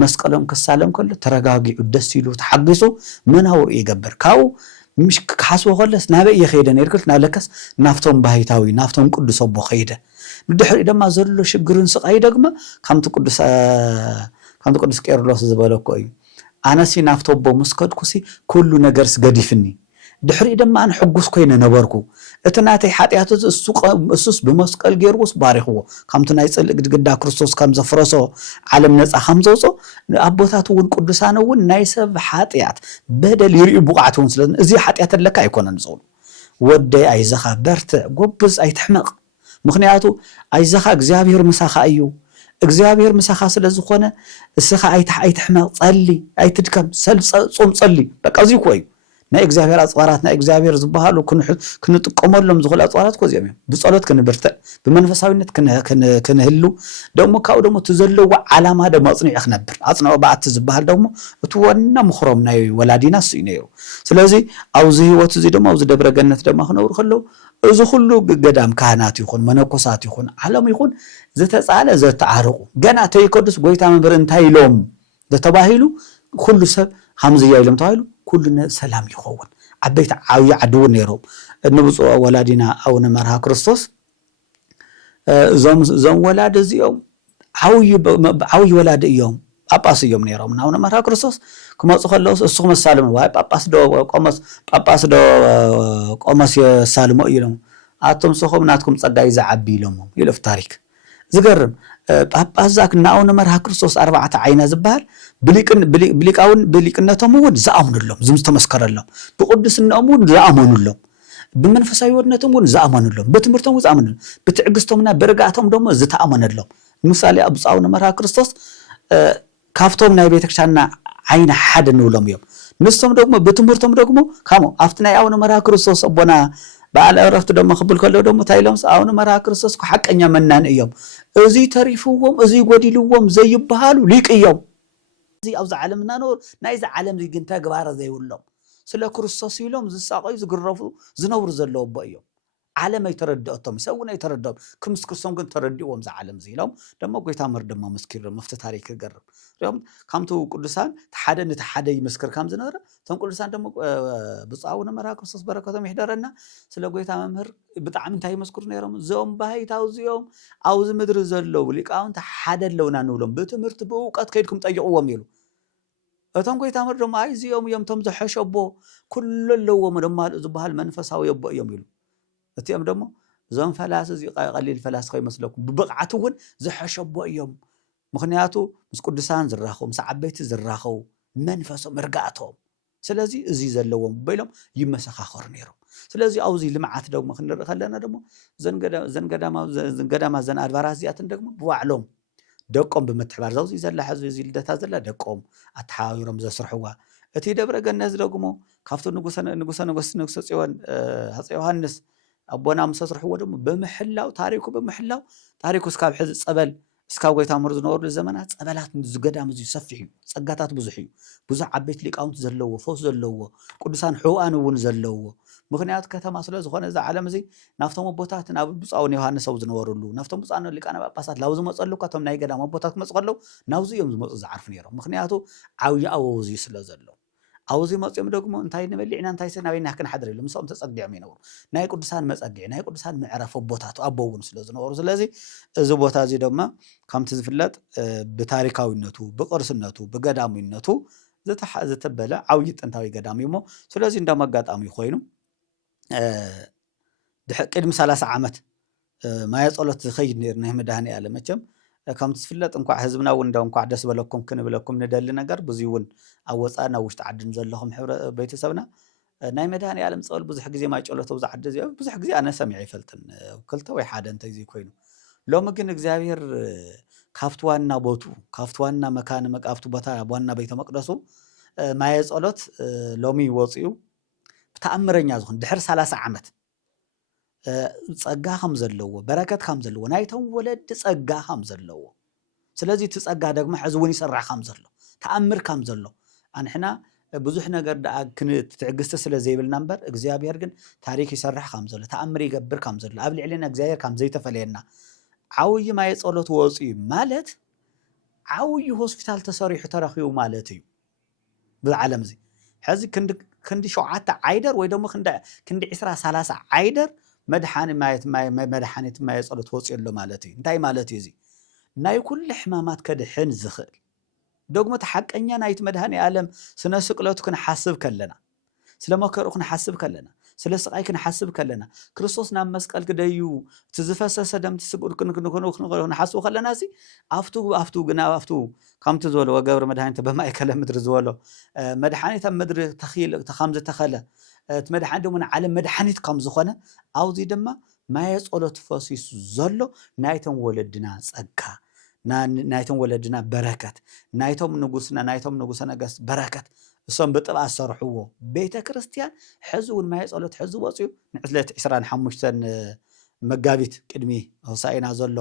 መስቀሎም ከሳለም ከለ ተረጋጊዑ ደስ ይሉ ተሐግሱ መናውር ይገብር ካው مش كحسوا خلص نابئ يخيده نيركلت نالكس نافتهم باهيتاوي نافتهم قدس أبو خيده بدحر إذا ما زلوا شجرن سقاي دقمة كم تقدس كيرلوس زبالو كوي أنا سي نافتهم بمسكت كوسي كل نجرس قديفني دحر إذا ما أنا حجوس كوينا نباركو اتناتي حاتياتو السوق السوس بمسكال جيروس باريخو كم تنايصل قد كريستوس كم زفرسو عالم نص خمسوسو ابوتاتو ون قدسانو ون نايسب حاتيات بدل يري بقعتهم سلازم ازي حاتيات لك ايكونن زول ودي ايزخا برت غبز ايتحمق مخنياتو ايزخا እግዚአብሔር مساخا ايو እግዚአብሔር مساخا ስለዝኾነ እስኻ አይትحمق ጸልي አይትድከም ሰልፍ ጾም ጸልي በቃ እዚ ኮይ ናይ እግዚአብሔር አጽዋራት ናይ እግዚአብሔር ዝባሃሉ ክንጥቆመሎም ዝኽእል አጽዋራት ኮዚያም ብጸሎት ክንብርተ በመንፈሳዊነት ክንህሉ ደሞ ካው ደሞ ተዘለው ዓላማ ደሞ አጽኒዕ ክነብር አጽናው ባዓት ዝባሃል ደሞ እትወና ምኽሮም ናይ ወላዲና ስይነዩ ስለዚህ አውዚ ህይወት እዚ ደሞ አውዚ ደብረ ገነት ደሞ ክነብሩ ከለው እዚ ሁሉ ገዳም ካህናት ይኹን መነኮሳት ይኹን ዓለም ይኹን ዘተጻለ ዘተዓርቁ ገና ተይቆድስ ጎይታ መንበር እንታይሎም ዘተባሂሉ ሁሉ ሰብ ሐምዝያ ይለም ተባሂሉ كلنا سلام يخون عبيت عاوي عدو نيروم النبصو ولادنا او نمرها كريستوس زم ولاد زيوم عاوي ولاد يوم اباس يوم نيروم ناو نمرها كريستوس كما صخلوس اسو مسالم واي اباس دو قمص يسالمو يلم اتم سخم ناتكم صداي زعبي لهم يلف تاريخ زغرم ጳጳዛክ ናውን መርሃ ክርስቶስ 4 አይና ዝባል ብሊቅነቶም ወድ ዘአምኑሎም ዝምስተመስከረሎም በቅዱስናኦም ወድ ዘአምኑሎም በመንፈሳዊ ወድነቶም ወድ ዘአምኑሎም በትምርቶም ዘአምኑሎም በትዕግስቶምና በረጋቶም ደሞ ዝተአመነሎም ምሳሌ አብጻውን መርሃ ክርስቶስ ካፍቶም ናይ ቤተክርስቲያንና አይና ሓደ ንውሎም እዮም ንስቶም ደግሞ በትምርቶም ደግሞ ካሞ አፍትናይ አውን መርሃ ክርስቶስ አቦና بعد عرفت دم خبل كله دم تايلهم سأون مرا كريستوس كحق أني منان إيام أزي تعرفوهم أزي قديلوهم زي بحالو ليك إيام زي أوز عالمنا نور نايز عالم زي جنتا جبارة زي ولهم سلا كريستوس يلهم زي ساقي زجرفوا زنور زلوا بأيام عالم يترددهم يسوون يترددهم كم سكرسون كن ترددهم زي عالم زي لهم دم قوي تامر دم مسكير مفت تاريخ الجرب اليوم كمتو كردستان تحدى يمسكر كم زنارة تم كردستان دم بصعونا مرا كريستوس بركاتهم يحضرنا سلا قوي تامر بتعمل تاي مسكر نيرهم زوم باهي تاوزيهم عاوز مدر زلوا ليك أون تحدى لونا نولهم بتمرت بوقت كيدكم تيجوا ميلو أتم قوي تامر دم عايز يوم تمزح شبو كل اللو مرمى زبها المنفس أو يبقى يوميلو أتيام دمو زوم فلاس زي قليل فلاس خي مسلكم ببقعتون زحشبو يوم مخنياتو مس قدسان زراخو مس عبيت زراخو منفسو مرقعتهم سلازي زي زلوهم بيلهم يمسخاخر نيرو سلازي اوزي لمعات دغمو خلينا دمو زنقداما زن ادبارات زياتن دغمو بواعلهم دقوم بمتحبار زوزي زلا حزو زي لدتا زلا دقوم اتحاورم زسرحوا اتي دبر ገነዝ دغمو كافتو نغوس ጽዮን ሐፀ ዮሐንስ ኣቦና ምስ ዝሰርሕዎ ደሞ ብምሕላው ታሪኩ እስካብ ሕዚ ፀበል እስካብ ጎይታ ምር ዝነበሩ ዘመናት ፀበላት ዝገዳም እዚ ሰፊሕ እዩ ፀጋታት ብዙሕ እዩ ብዙሕ ዓበይቲ ሊቃውንቲ ዘለዎ ፈውስ ዘለዎ ቅዱሳን ሕውኣን እውን ዘለዎ ምክንያቱ ከተማ ስለ ዝኾነ እዚ ዓለም እዚ ናፍቶም ኣቦታት ናብ ብፃውን ዮሃንስ ኣብ ዝነበሩሉ ናፍቶም ብፃን ሊቃነ ጳጳሳት ላው ዝመፀሉ ካቶም ናይ ገዳም ኣቦታት ክመፁ ከለው ናብዚ እዮም ዝመፁ ዝዓርፉ ነይሮም ምክንያቱ ዓብይ ኣወውዚ ስለ ዘሎ ኣብዚ መፅኦም ደግሞ እንታይ ንበሊዕና እንታይ ናበይና ክንሓድር ኢሎም ምስኦም ተፀጊዖም ይነብሩ ናይ ቅዱሳን መፀጊዒ ናይ ቅዱሳን ምዕራፍ ኣቦታት ኣቦ እውን ስለ ዝነበሩ ስለዚ እዚ ቦታ እዚ ድማ ከምቲ ዝፍለጥ ብታሪካዊነቱ ብቅርስነቱ ብገዳሚነቱ ዝተበለ ዓብይ ጥንታዊ ገዳም እዩ ሞ ስለዚ እንዳመጋጣሚ ኮይኑ ቅድሚ 30 ዓመት ማየ ጸሎት ዝኸይድ ነይር ናይ መድኃኔዓለም መቸም ከምቲ ዝፍለጥ እንኳዕ ህዝብና እውን እንደው እንኳዕ ደስ በለኩም ክንብለኩም ንደሊ ነገር ብዙይ እውን ኣብ ወፃና ውሽጢ ዓድን ዘለኹም ቤተሰብና ናይ መድኃኔዓለም ጸበል ብዙሕ ግዜ ማይ ጸሎት ኣብ ዝዓዲ እዚ ብዙሕ ግዜ ኣነ ሰሚዐ ይፈልጥን ክልተ ወይ ሓደ እንታይ እዚ ኮይኑ ሎሚ ግን እግዚአብሔር ካብቲ ዋና ቦቱ ካብቲ ዋና መካነ መቃብቱ ቦታ ዋና ቤተ መቅደሱ ማየ ጸሎት ሎሚ ወፅዩ ብተኣምረኛ ዝኾን ድሕሪ 30 ዓመት ጸጋ ከም ዘለዎ በረከት ከም ዘለዎ ናይቶም ወለድ ጸጋ ከም ዘለዎ ስለዚ እቲ ጸጋ ደግሞ ሕዚ እውን ይስራሕ ከም ዘሎ ተኣምር ከም ዘሎ ኣንሕና ብዙሕ ነገር ደኣ ክትዕግስቲ ስለ ዘይብልና እምበር እግዚአብሔር ግን ታሪክ ይሰርሕ ከም ዘሎ ተኣምር ይገብር ከም ዘሎ ኣብ ልዕሊና እግዚአብሔር ከም ዘይተፈለየና ዓውይ ማየ ጸሎት ወፅዩ ማለት ዓውይ ሆስፒታል ተሰሪሑ ተረኺቡ ማለት እዩ ብዓለም እዚ ሕዚ ክንዲ 7 ዓይደር ወይ ደግሞ ክንዲ 20 30 ዓይደር መድኃኒት ማየ ጸሎት ወፅየሎ ማለት እዩ እንታይ ማለት እዩ እዚ ናይ ኩሉ ሕማማት ከድሕን ዝኽእል ደግሞ ተሐቀኛ ናይቲ መድኃኔዓለም ስነ ስቅለቱ ክንሓስብ ከለና ስለ መከሩ ክንሓስብ ከለና ስለ ስቃይ ክንሓስብ ከለና ክርስቶስ ናብ መስቀል ክደዩ ትዝፈሰሰ ደም ትስጉድ ክንሓስብ ከለና እዚ ኣፍቱ ግና ኣፍቱ ከምቲ ዝበሎ ወገብረ መድኃኒት በማእከለ ምድሪ ዝበሎ መድኃኒት ኣብ ምድሪ ተኺል ተኸምዝ ተኸለ እቲ መድኃኒት ደግሞ ዓለም መድኃኒት ከም ዝኾነ ኣብዚ ድማ ማየ ጸሎት ፈሲሱ ዘሎ ናይቶም ወለድና ጸጋ ናይቶም ወለድና በረከት ናይቶም ንጉሰ ነገስት በረከት እሶም ብጥብኣ ዝሰርሕዎ ቤተ ክርስቲያን ሕዚ እውን ማየ ጸሎት ሕዚ ወፅዩ ንዕለት 25 መጋቢት ቅድሚ ሆሳኢና ዘሎ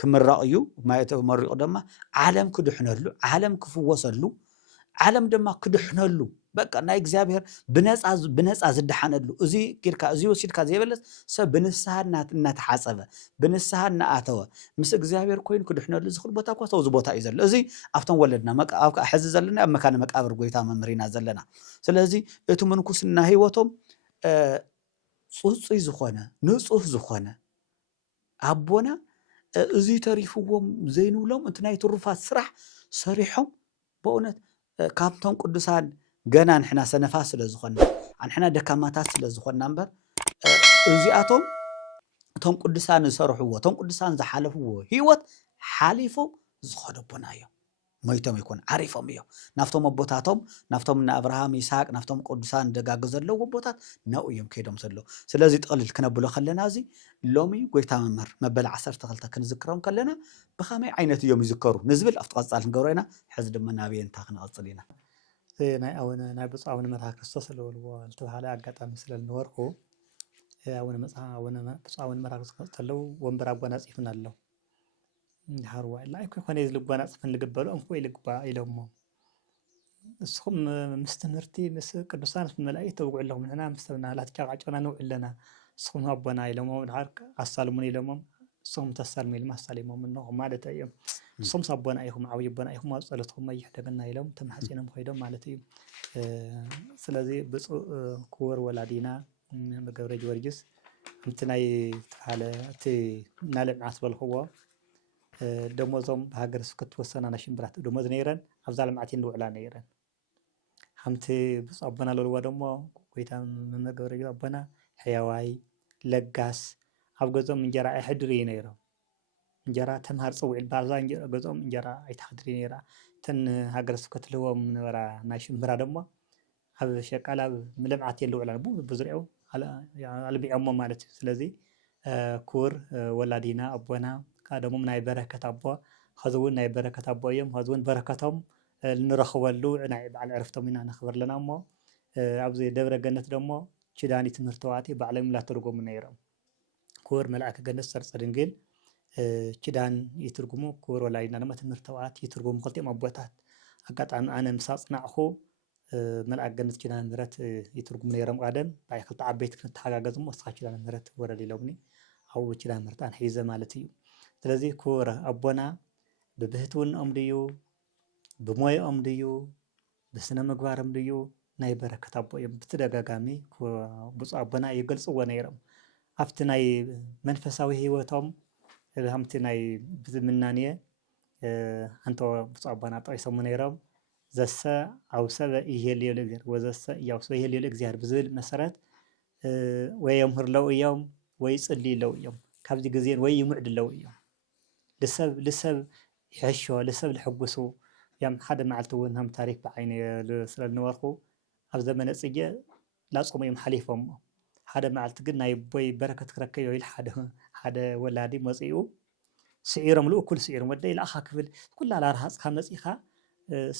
ክምራቕ እዩ ማየ ተመሪቑ ድማ ዓለም ክድሕነሉ ዓለም ክፍወሰሉ ዓለም ድማ ክድሕነሉ በቃ ናይ እግዚአብሔር ብነፃ ዝድሓነሉ እዚ ኪርካ እዚ ወሲድካ ዘይበለስ ሰብ ብንስሓ እናተሓፀበ ብንስሓ እናኣተወ ምስ እግዚአብሔር ኮይኑ ክድሕነሉ ዝኽእል ቦታ እኮ ሰው ቦታ እዩ ዘሎ እዚ ኣብቶም ወለድና ኣብ ሕዚ ዘለና ኣብ መካነ መቃብር ጎይታ መምሪና ዘለና ስለዚ እቲ ምንኩስና ህይወቶም ጽጹይ ዝኾነ ንጹህ ዝኾነ ኣቦና እዚ ተሪፍዎም ዘይንብሎም እቲ ናይ ትሩፋት ስራሕ ሰሪሖም በእውነት ካብቶም ቅዱሳን ገና ንሕና ሰነፋት ስለ ዝኾና ንሕና ደካማታት ስለ ዝኾና እምበር እዚኣቶም እቶም ቅዱሳን ዝሰርሕዎ እቶም ቅዱሳን ዝሓለፍዎ ህይወት ሓሊፎም ዝኸደቦና እዮም ሞይቶም ይኮን ዓሪፎም እዮም ናፍቶም ኣቦታቶም ናፍቶም አብርሃም ይስሐቅ ናፍቶም ቅዱሳን ደጋግ ዘለዎ ኣቦታት ነው እዮም ከይዶም ዘሎ ስለዚ ጥቕልል ክነብሎ ከለና እዚ ሎሚ ጎይታ መምህር መበል 12 ክንዝክሮም ከለና ብኸመይ ዓይነት እዮም ይዝከሩ ንዝብል ኣብቲ ቀጻል ክንገብሮና ሕዚ ድማ ናብየንታ ክንቀጽል ኢና ናይ ኣወነ ናይ ብፁዕ ኣቡነ መርሃ ክርስቶስ ስለልዎ ዝተባሃለ አጋጣሚ ስለልነበርኩ ኣወነ ብፁዕ ኣቡነ መርሃ ክርስቶስ ተለው ወንበር ኣጎናጺፍና ኣሎ እንዲሃርዋ ላይ ኮነ ዝልጓና ጽፈን ልግበሉ እንኮ ይልግባ ኢሎሞ እስኹም ምስ ትምህርቲ ምስ ቅዱሳን መላእክት ተውግዕለኹም ንሕና ምስተብና ላትጫቃጨና ንውዕለና እስኹም ኣቦና ኢሎሞ ድሓርክ ኣሳልሙን ኢሎሞ እስኹም ተሳልሙ ኢሎም ኣሳሊሞም ነው ማለት እዮም እስኹም ኣቦና ኢኹም ዓብይ ኣቦና ኢኹም ኣብ ጸሎትኩም ይሕደገና ኢሎም ተማሕጺኖም ኮይዶም ማለት እዩ ስለዚ ብፁዕ ክቡር ወላዲና መገብረ ጊዮርጊስ እንቲ ናይ ተባለ እቲ ናልምዓት በልኽዎ ደሞዞም በሃገር ስብከት ተወሰና ናሽምብራት ደሞዝ ነይረን ኣብዛ ልምዓት ንውዕላ ነይረን ከምቲ ብፁዕ ኣቦና ለልዎ ደሞ ጎይታ መገብረ ጊዮርጊስ ኣቦና ሕያዋይ ለጋስ ኣብ ገዞም እንጀራ ኣይሕድር እዩ ነይሮም እንጀራ ተምሃር ጽውዕ ባዛ ገዞም እንጀራ ኣይተሕድር ነይራ ተን ሃገር ስብከት ለዎም ነበራ ናይ ሽምብራ ደሞ ኣብ ሸቃላ ምልምዓት የልውዕላ ብዙርያው ኣልቢዖሞ ማለት እዩ ስለዚ ክቡር ወላዲና ኣቦና ካደሞም ናይ በረከት ኣቦ ኸዝውን ናይ በረከት ኣቦ እዮም ኸዝውን በረከቶም ንረኽበሉ ናይ በዓል ዕረፍቶም ኢና ነኽብር ለና እሞ ኣብዚ ደብረ ገነት ደሞ ችዳኒ ትምህርተዋቲ ባዕሎም ላተርጎሙ ነይሮም ክቡር መልአከ ገነት ሰርጸ ድንግል ኪዳን ይትርጉሙ ክቡር ወላዲና ድማ ትምህርተ ወዓት ይትርጉሙ ክልቲኦም ኣቦታት ኣጋጣሚ ኣነ ምሳቅ ጽናዕኹ መልአከ ገነት ኪዳነ ምህረት ይትርጉሙ ነይሮም ቀደም ባይ ክልተ ዓበይቲ ክንተሓጋገዙ ሞ እስኻ ኪዳነ ምህረት ወረዲሎምኒ ኣብኡ ኪዳነ ምህረት ኣነ ሒዘ ማለት እዩ ስለዚ ክቡር ኣቦና ብብህትውንኦም ድዩ ብሞዮኦም ድዩ ብስነ ምግባሮም ድዩ ናይ በረከት ኣቦ እዮም ብተደጋጋሚ ብፁዕ ኣቦና ይገልጽዎ ነይሮም ኣብቲ ናይ መንፈሳዊ ህይወቶም ከምቲ ናይ ብዝምናንየ አንተ ብፁዕ ኣቦና ጠቂሶም ነይሮም ዘሰ ኣውሰበ ይሄልዮ ለእግዚአብሔር ወዘሰ ያውሰበ ይሄልዮ ለእግዚአብሔር ብዝብል መሰረት ወይ የምህርለው እዮም ወይ ይጽልይለው እዮም ካብዚ ግዜን ወይ ይሙዕድለው እዮም ልሰብ ይሕሾ ልሰብ ልሕጉሱ ያም ሓደ መዓልቲ እውን ከም ታሪክ ብዓይነ ስለዝነበርኩ ኣብ ዘመነ ጽጌ ላጾሙ እዮም ሓሊፎም ሓደ መዓልቲ ግን ናይ ቦይ በረከት ክረክብ ኢሉ ሓደ ወላዲ መጺኡ ስዒሮም ልኡኩል ስዒሮም ወደይ ለኣኻ ክብል ኩላ ላርሃጽካ መጺኻ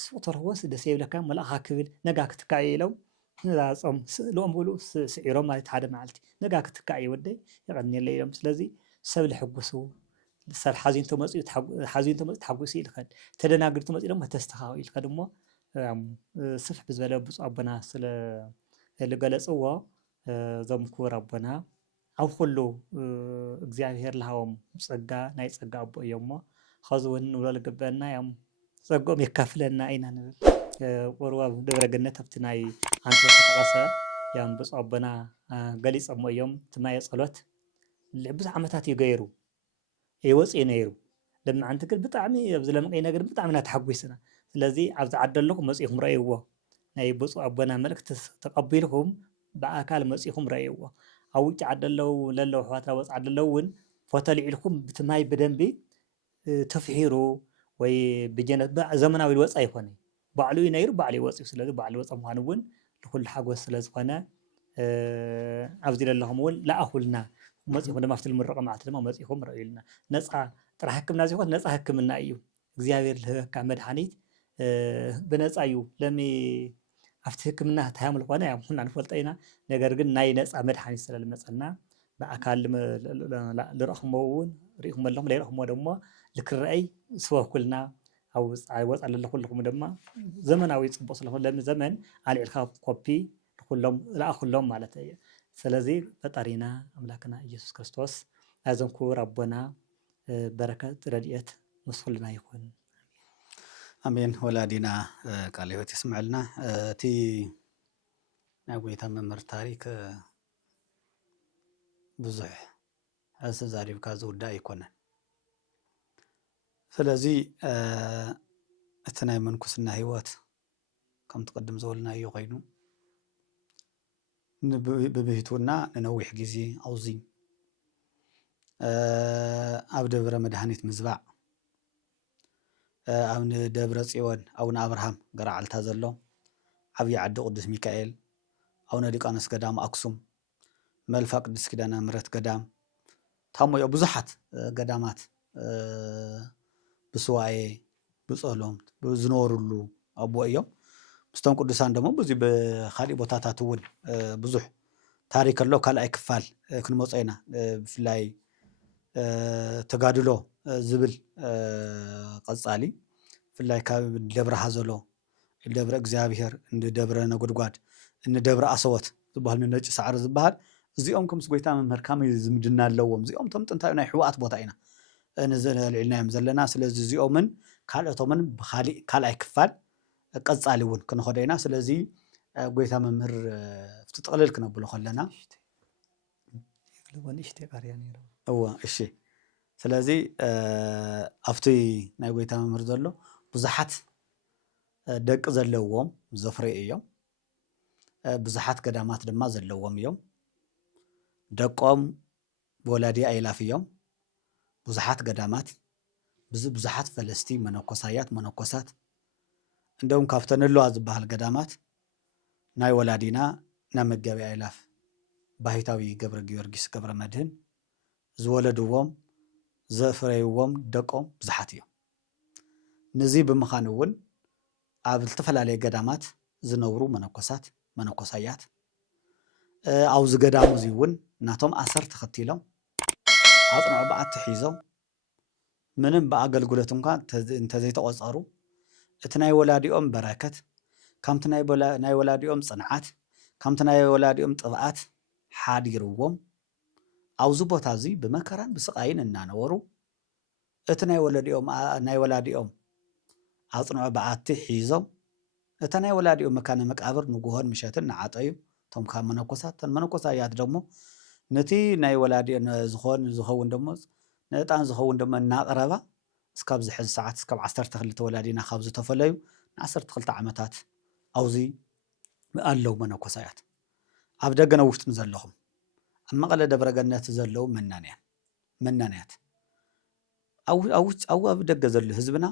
ሱቅ ተርወስ ደስ ይብለካ መልኣኻ ክብል ነጋ ክትካየ ኢሎም ላጾም ስእሎም ብሉ ስዒሮም ማለት ሓደ መዓልቲ ነጋ ክትካየ ወደይ ይቀኒለ ኢሎም ስለዚ ሰብ ልሕጉሱ ሰብ ሓዚንቶ መጺኡ ተሓጉሱ ይልከድ ተደናግርቶ መጺኡ ደሞ ተስተኻው ይልከድ እሞ ስፍሕ ብዝበለ ብፁዕ ኣቦና ስለ ዝገለጽዎ እዞም ክቡር ኣቦና ኣብ ኩሉ እግዚኣብሔር ዝሃቦም ጸጋ ናይ ጸጋ ኣቦ እዮም እሞ ከዚ እውን ንብሎ ዝግበአና እዮም ጸጎም የካፍለና ኢና ንብል ቁርባ ደብረ ገነት ኣብቲ ናይ ኣንተ ተጠቐሰ ያም ብፁዕ ኣቦና ገሊጾሞ እዮም እቲ ማየ ጸሎት ብዙሕ ዓመታት ይገይሩ ይወፅእ ነይሩ ልምዓንቲ ግን ብጣዕሚ ኣብ ዝለምቀይ ነገር ብጣዕሚ እናተሓጒስና ስለዚ ኣብዚ ዓዲ ኣለኹም መጺኹም ረእይዎ ናይ ብፁዕ ኣቦና መልእክቲ ተቐቢልኩም ብኣካል መጺኹም ረእይዎ ኣብ ውጭ ዓዲ ኣለዉ ለለዉ ኣሕዋትና ወፃኢ ዓዲ ኣለዉ እውን ፎቶ ልዒልኩም ብቲ ማይ ብደንቢ ተፍሒሩ ወይ ብጀነት ዘመናዊ ዝወፃ ይኮነ ባዕሉ እዩ ነይሩ ባዕሉ ይወፅኡ ስለዚ ባዕሉ ወፃ ምዃኑ እውን ንኩሉ ሓጎስ ስለ ዝኾነ ኣብዚ ዘለኹም እውን ለኣኹልና መጺኹም ድማ ኣብቲ ልምረቐ መዓልቲ ድማ መጺኹም ረእዩልና ነፃ ጥራሕ ሕክምና ዘይኮነ ነፃ ሕክምና እዩ እግዚኣብሔር ዝህበካ መድሓኒት ብነፃ እዩ ለሚ ኣብቲ ሕክምና ታያም ዝኾነ ያም ኩና ንፈልጦ ኢና ነገር ግን ናይ ነፃ መድሓኒት ስለ ዝመፀና ብኣካል ልረኽሞ እውን ሪኢኹም ኣለኹም ለይረኽሞ ደሞ ልክረአይ ስበኩልና ኣብ ወፃኢ ለለ ኩልኩም ድማ ዘመናዊ ጽቡቕ ስለሆነ ለሚ ዘመን ኣልዒልካ ኮፒ ኩሎም ለኣኹሎም ማለት እዩ ስለዚ ፈጣሪና ኣምላክና ኢየሱስ ክርስቶስ ናይዞም ክቡር ኣቦና በረከት ረድኤት ምስ ኩልና ይኹን ኣሜን ወላዲና ቃል ሕይወት ይስምዐልና እቲ ናይ ጎይታ መምህር ታሪክ ብዙሕ ተዛሪብካ ዝውዳእ ኣይኮነን ስለዚ እቲ ናይ መንኩስና ህይወት ከምቲ ቅድም ዝበልናዮ ኮይኑ ብብህትውና ንነዊሕ ግዜ ኣውዚ ኣብ ደብረ መድሃኒት ምዝባዕ ኣብ ደብረ ጽዮን ኣቡነ ኣብርሃም ገራዓልታ ዘሎ ዓብዪ ዓዲ ቅዱስ ሚካኤል ኣቡነ ሊቃኖስ ገዳም ኣክሱም መልፋ ቅዱስ ኪዳነ ምህረት ገዳም ታሞዮ ብዙሓት ገዳማት ብስዋኤ ብጸሎም ዝነበሩሉ ኣቦ እዮም ምስቶም ቅዱሳን ደሞ ብዙይ ብካሊእ ቦታታት እውን ብዙሕ ታሪክ ኣሎ ካልኣይ ክፋል ክንመጾ ኢና ብፍላይ ተጋድሎ ዝብል ቀጻሊ ብፍላይ ካብ ደብረ ሃዘሎ ደብረ እግዚኣብሔር ደብረ ነጎድጓድ ደብረ ኣሰወት ዝበሃል ነጭ ሳዕሪ ዝበሃል እዚኦም ከምስ ጎይታ መምህር ከመይ ዝምድና ኣለዎም እዚኦም ቶም ጥንታዊ ናይ ሕዋኣት ቦታ ኢና ንዘልዒልናዮም ዘለና ስለዚ እዚኦምን ካልኦቶምን ብካሊእ ካልኣይ ክፋል ቀጻሊ እውን ክንኸዶ ኢና ስለዚ ጎይታ መምህር ፍትጥቕልል ክነብሎ ከለና ንእሽተይ ቃርያ ነይሩ እዋ እሺ ስለዚ ኣብቲ ናይ ጎይታ መምህር ዘሎ ብዙሓት ደቂ ዘለዎም ዘፍርዩ እዮም ብዙሓት ገዳማት ድማ ዘለዎም እዮም ደቆም ወላዲ ኣይላፍ እዮም ብዙሓት ገዳማት ብዙሓት ፈለስቲ መነኮሳያት መነኮሳት እንደውም ካብተን ኣለዋ ዝበሃል ገዳማት ናይ ወላዲና ናብ መጋቢ ኣይላፍ ባሕታዊ ገብረ ጊዮርጊስ ገብረ መድህን ዝወለድዎም ዘፍረይዎም ደቆም ብዙሓት እዮም ነዚ ብምዃን እውን ኣብ ዝተፈላለየ ገዳማት ዝነብሩ መነኮሳት መነኮሳያት ኣብዚ ገዳም እዚ እውን ናቶም ኣሰር ተኸቲሎም ኣጽንዑ በዓቲ ሒዞም ምንም በኣገልግሎት እንኳን እንተዘይተቆጸሩ እቲ ናይ ወላዲኦም በረከት ከምቲ ናይ ወላዲኦም ጽንዓት ከምቲ ናይ ወላዲኦም ጥብዓት ሓዲርዎም ኣብዚ ቦታ እዚ ብመከራን ብስቃይን እናነበሩ እቲ ናይ ወላዲኦም ኣጽንዑ በዓቲ ሒዞም እቲ ናይ ወላዲኦም መካነ መቃብር ንጉሆን ምሸትን ንዓጠዩ ቶም ካብ መነኮሳያት ደሞ ነቲ ናይ ወላዲኦም ዝኸውን ደሞ ንዕጣን ዝኸውን ደሞ እናቕረባ እስካብ ዝሕዚ ሰዓት እስካብ 12 ወላዲና ካብ ዝተፈለዩ ን12 ዓመታት ኣውዚ ኣለው መነኮሳያት ኣብ ደገነ ውሽጥን ዘለኹም ኣብ መቐለ ደብረ ገነት ዘለው መናንያት ኣብ ደገ ዘሎ ህዝብና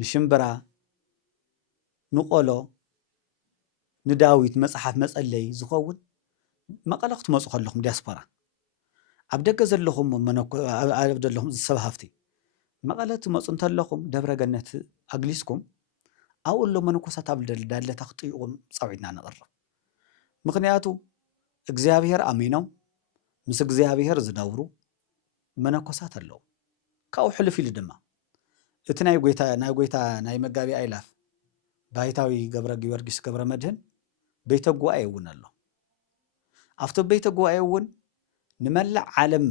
ንሽምብራ ንቆሎ ንዳዊት መጽሓፍ መጸለይ ዝኸውን መቐለ ክትመጹ ከለኹም ዲያስፖራ ኣብ ደገ ዘለኹም ኣብ ዘለኹም ሰብ ሃፍቲ መቐለ ትመጹ እንተለኹም ደብረ ገነት ኣግሊስኩም ኣብኡ ሎ መነኮሳት ኣብ ዳለታ ክጥይቁም ፀዊዕና ንቕርብ ምክንያቱ እግዚአብሔር ኣሚኖም ምስ እግዚአብሔር ዝነብሩ መነኮሳት ኣለው ካብኡ ሕልፍ ኢሉ ድማ እቲ ናይ ጎይታ ናይ መጋቢ ኣይላፍ ባይታዊ ገብረ ጊዮርጊስ ገብረ መድህን ቤተ ጉባኤ እውን ኣሎ ኣብቲ ቤተ ጉባኤ እውን ንመላእ ዓለም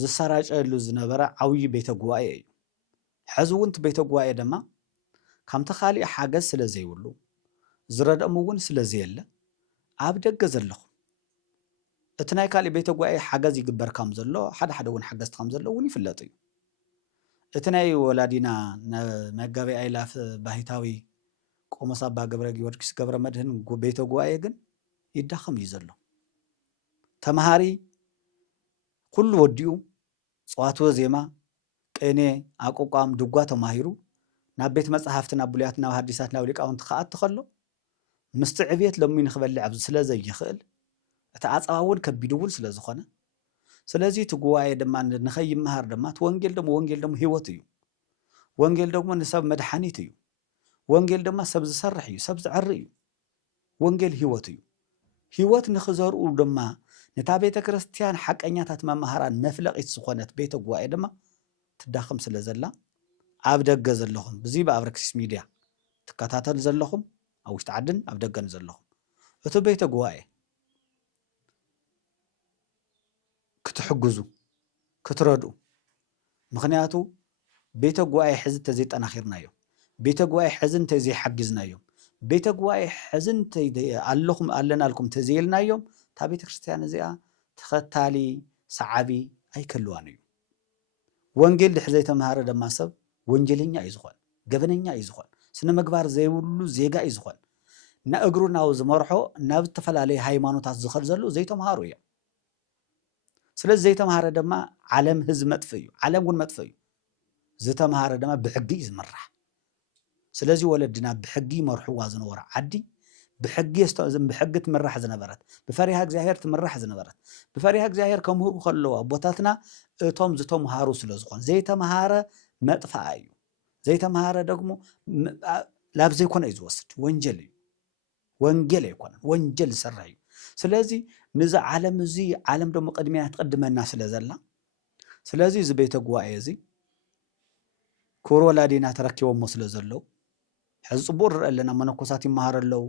ዝሰራጨሉ ዝነበረ ዓብይ ቤተ ጉባኤ እዩ ሕዚ እውን እቲ ቤተ ጉባኤ ድማ ከምቲ ካሊእ ሓገዝ ስለ ዘይብሉ ዝረደእሙ እውን ስለ ዘየለ ኣብ ደገ ዘለኹ እቲ ናይ ካሊእ ቤተ ጉባኤ ሓገዝ ይግበር ከም ዘሎ ሓደ እውን ሓገዝ ከም ዘሎ እውን ይፍለጥ እዩ እቲ ናይ ወላዲና መጋቢ ኣይላፍ ባይታዊ ቆሞስ ኣባ ገብረ ጊዮርጊስ ገብረ መድህን ቤተ ጉባኤ ግን ይዳኸም እዩ ዘሎ ተምሃሪ ኩሉ ወዲኡ ጽዋትወ ዜማ ቅኔ ኣቆቋም ድጓ ተማሂሩ ናብ ቤት መጽሓፍቲ ናብ ብሉያት ናብ ሐዲሳት ናብ ሊቃውንቲ ከኣቱ ከሎ ምስቲ ዕብየት ለሚ ንኽበልዕ ኣብ ስለ ዘይኽእል እቲ ኣጸዋውን ከቢድውን ስለ ዝኾነ ስለዚህ እቲ ጉባኤ ድማ ንኸይመሃር ድማ እቲ ወንጌል ደግሞ ህይወት እዩ ወንጌል ደግሞ ንሰብ መድሓኒት እዩ ወንጌል ድማ ሰብ ዝሰርሕ እዩ ሰብ ዝዕሪ እዩ ወንጌል ህይወት እዩ ህይወት ንኽዘርኡ ድማ ነታ ቤተ ክርስቲያን ሓቀኛታት መምሃራን መፍለቂት ዝኾነት ቤተ ጉባኤ ድማ ትዳኸም ስለ ዘላ ኣብ ደገ ዘለኹም ብዚ ብኣብረክሲስ ሚድያ ትከታተሉ ዘለኹም ኣብ ውሽጢ ዓድን ኣብ ደገን ዘለኹም እቲ ቤተ ጉባኤ ክትሕግዙ ክትረድኡ ምክንያቱ ቤተ ጉባኤ ሕዚ እንተዘይጠናኺርናዮም ቤተ ጉባኤ ሕዚ እንተዘይሓጊዝናዮም ቤተ ጉባኤ ሕዚ ኣለናልኩም እንተዘይልናዮም እታ ቤተ ክርስቲያን እዚኣ ተኸታሊ ሰዓቢ ኣይከልዋን እዩ ወንጌል ድሕሪ ዘይተምሃረ ድማ ሰብ ወንጀለኛ እዩ ዝኾን ገበነኛ እዩ ዝኾን ስነ ምግባር ዘይብሉ ዜጋ እዩ ዝኾን ንእግሩ ናብ ዝመርሖ ናብ ዝተፈላለየ ሃይማኖታት ዝኸድ ዘሎ ዘይተምሃሩ እዮም ስለዚ ዘይተምሃረ ድማ ዓለም ህዝብ መጥፍ እዩ ዓለም እውን መጥፍ እዩ ዝተምሃረ ድማ ብሕጊ እዩ ዝምራሕ ስለዚ ወለድና ብሕጊ መርሕዋ ዝነበረ ዓዲ ብሕጊ ትምራሕ ዝነበረት ብፈሪሃ እግዚአብሔር ትምራሕ ዝነበረት ብፈሪሃ እግዚአብሔር ከምህሩ ከለዋ ቦታትና እቶም ዝተምሃሩ ስለ ዝኾን ዘይተምሃረ መጥፋእ እዩ ዘይተምሃረ ደግሞ ላብ ዘይኮነ እዩ ዝወስድ ወንጀል እዩ ወንጌል ኣይኮነን ወንጀል ዝሰርሕ እዩ ስለዚ ንዚ ዓለም እዚ ዓለም ደግሞ ቅድሚያ ትቀድመና ስለ ዘላ ስለዚ እዚ ቤተ ጉባኤ እዚ ክብሪ ወላዲና ተረኪቦሞ ስለ ዘለው ሕዚ ፅቡቅ ንርኢ ኣለና መነኮሳት ይመሃር ኣለው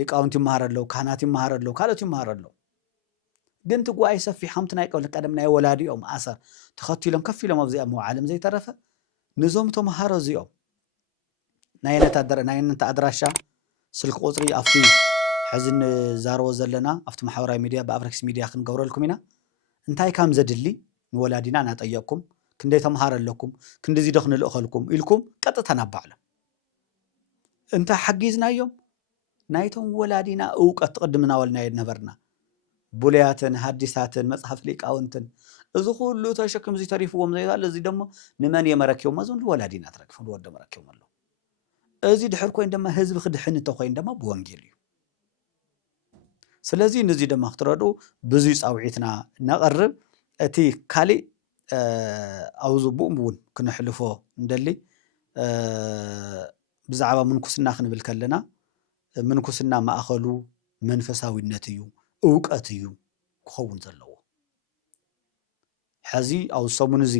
ሊቃውንቲ ይመሃር ኣለው ካህናት ይመሃር ኣለው ካልኦት ይመሃር ኣለው ግን እቲ ጉባኤ ሰፊሕ ከምቲ ናይ ቀደም ናይ ወላዲኦም ኣሰር ተኸቲሎም ከፍ ኢሎም ኣብዚኣ መዓለም ዘይተረፈ ንዞም ተምሃሮ እዚኦም ናይነታ ኣድራሻ ስልክ ቁፅሪ ኣብቲ ሕዚ ንዛረቦ ዘለና ኣብቲ ማሕበራዊ ሚድያ ብኣብረክስ ሚድያ ክንገብረልኩም ኢና እንታይ ከም ዘድሊ ንወላዲና እናጠየቅኩም ክንደይ ተምሃር ኣለኩም ክንደዚ ዶ ክንልእኸልኩም ኢልኩም ቀጥታ ናባዕሎም እንታይ ሓጊዝናዮም ናይቶም ወላዲና እውቀት ቅድም እናበልና ነበርና ቡልያትን ሐዲሳትን መጽሐፍ ሊቃውንትን እዚ ኩሉ ተሸክም እዚ ተሪፍዎም ዘይባል እዚ ደሞ ንመን የመረኪቦም እዞም ወላዲና ተረኪቦም ወደም ረኪቦም ኣሎ እዚ ድሕር ኮይን ድማ ህዝቢ ክድሕን እንተኮይን ድማ ብወንጌል እዩ ስለዚ ነዚ ድማ ክትረድኡ ብዙይ ፃውዒትና ነቐርብ እቲ ካሊእ ኣውዚ ቡእም እውን ክንሕልፎ እንደሊ ብዛዕባ ምንኩስና ክንብል ከለና ምንኩስና ማእኸሉ መንፈሳዊነት እዩ እውቀት እዩ ክኸውን ዘለዎ ሕዚ ኣብ ሰሙን እዚ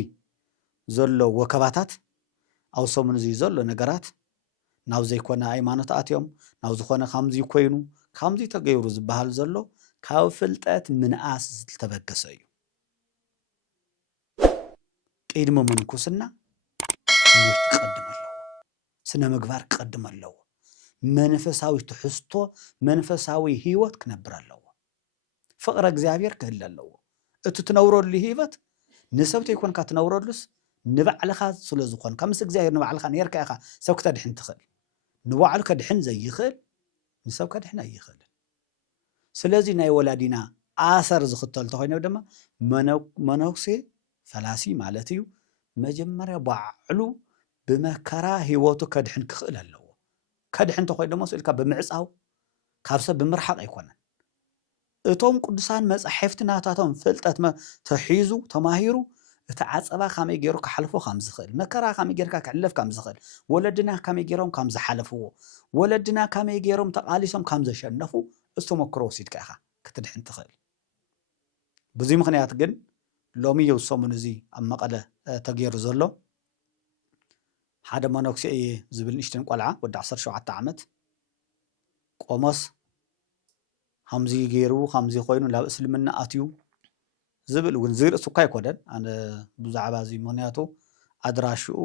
ዘሎ ወከባታት ኣብ ሰሙን እዚ ዘሎ ነገራት ናብ ዘይኮነ ሃይማኖት ኣትዮም ናብ ዝኾነ ከምዚ ኮይኑ ከምዚ ተገይሩ ዝበሃል ዘሎ ካብ ፍልጠት ምንኣስ ዝተበገሰ እዩ ቅድመ ምንኩስና ትምህርቲ ክቀድም ኣለዎ ስነ ምግባር ክቀድም ኣለዎ መንፈሳዊ ትሕዝቶ መንፈሳዊ ህይወት ክነብር ኣለዎ ፍቅረ እግዚአብሔር ክህል ኣለዎ እቲ ትነብረሉ ህይወት ንሰብተ ይኮንካ ትነብረሉስ ንባዕልኻ ስለ ዝኾንካ ምስ እግዚአብሔር ንባዕልኻ ነርካ ኢኻ ሰብ ክተድሕን ትኽእል ንባዕሉ ከድሕን ዘይኽእል ንሰብ ከድሕን ኣይኽእል ስለዚ ናይ ወላዲና ኣሰር ዝኽተል ተኮይነው ድማ መነኩሴ ፈላሲ ማለት እዩ መጀመርያ ባዕሉ ብመከራ ህይወቱ ከድሕን ክኽእል ኣለዎ ከድሕን ተኮይ ደሞ ስልካ ብምዕጻው ካብ ሰብ ብምርሓቅ ኣይኮነን እቶም ቅዱሳን መጻሕፍትናታቶም ፍልጠት ተሒዙ ተማሂሩ እቲ ዓጸባ ከመይ ገይሩ ክሓልፎ ከም ዝኽእል መከራ ከመይ ጌርካ ክሕለፍ ከም ዝኽእል ወለድና ከመይ ገይሮም ከም ዝሓለፍዎ ወለድና ከመይ ገይሮም ተቃሊሶም ከም ዘሸነፉ እስተመክሮ ወሲድካ ኢኻ ክትድሕን ትኽእል ብዙ ምክንያት ግን ሎሚ የውሰሙን እዚ ኣብ መቐለ ተገይሩ ዘሎ ሓደ መነኩሴ ዝብል ንሽተን ቆልዓ ወዲ 17 ዓመት ቆሞስ ከምዚ ገይሩ ከምዚ ኮይኑ ናብ እስልምና ኣትዩ ዝብል እውን ዝርእሱ እኳ ኣይኮነን ኣነ ብዛዕባ እዚ ምክንያቱ ኣድራሽኡ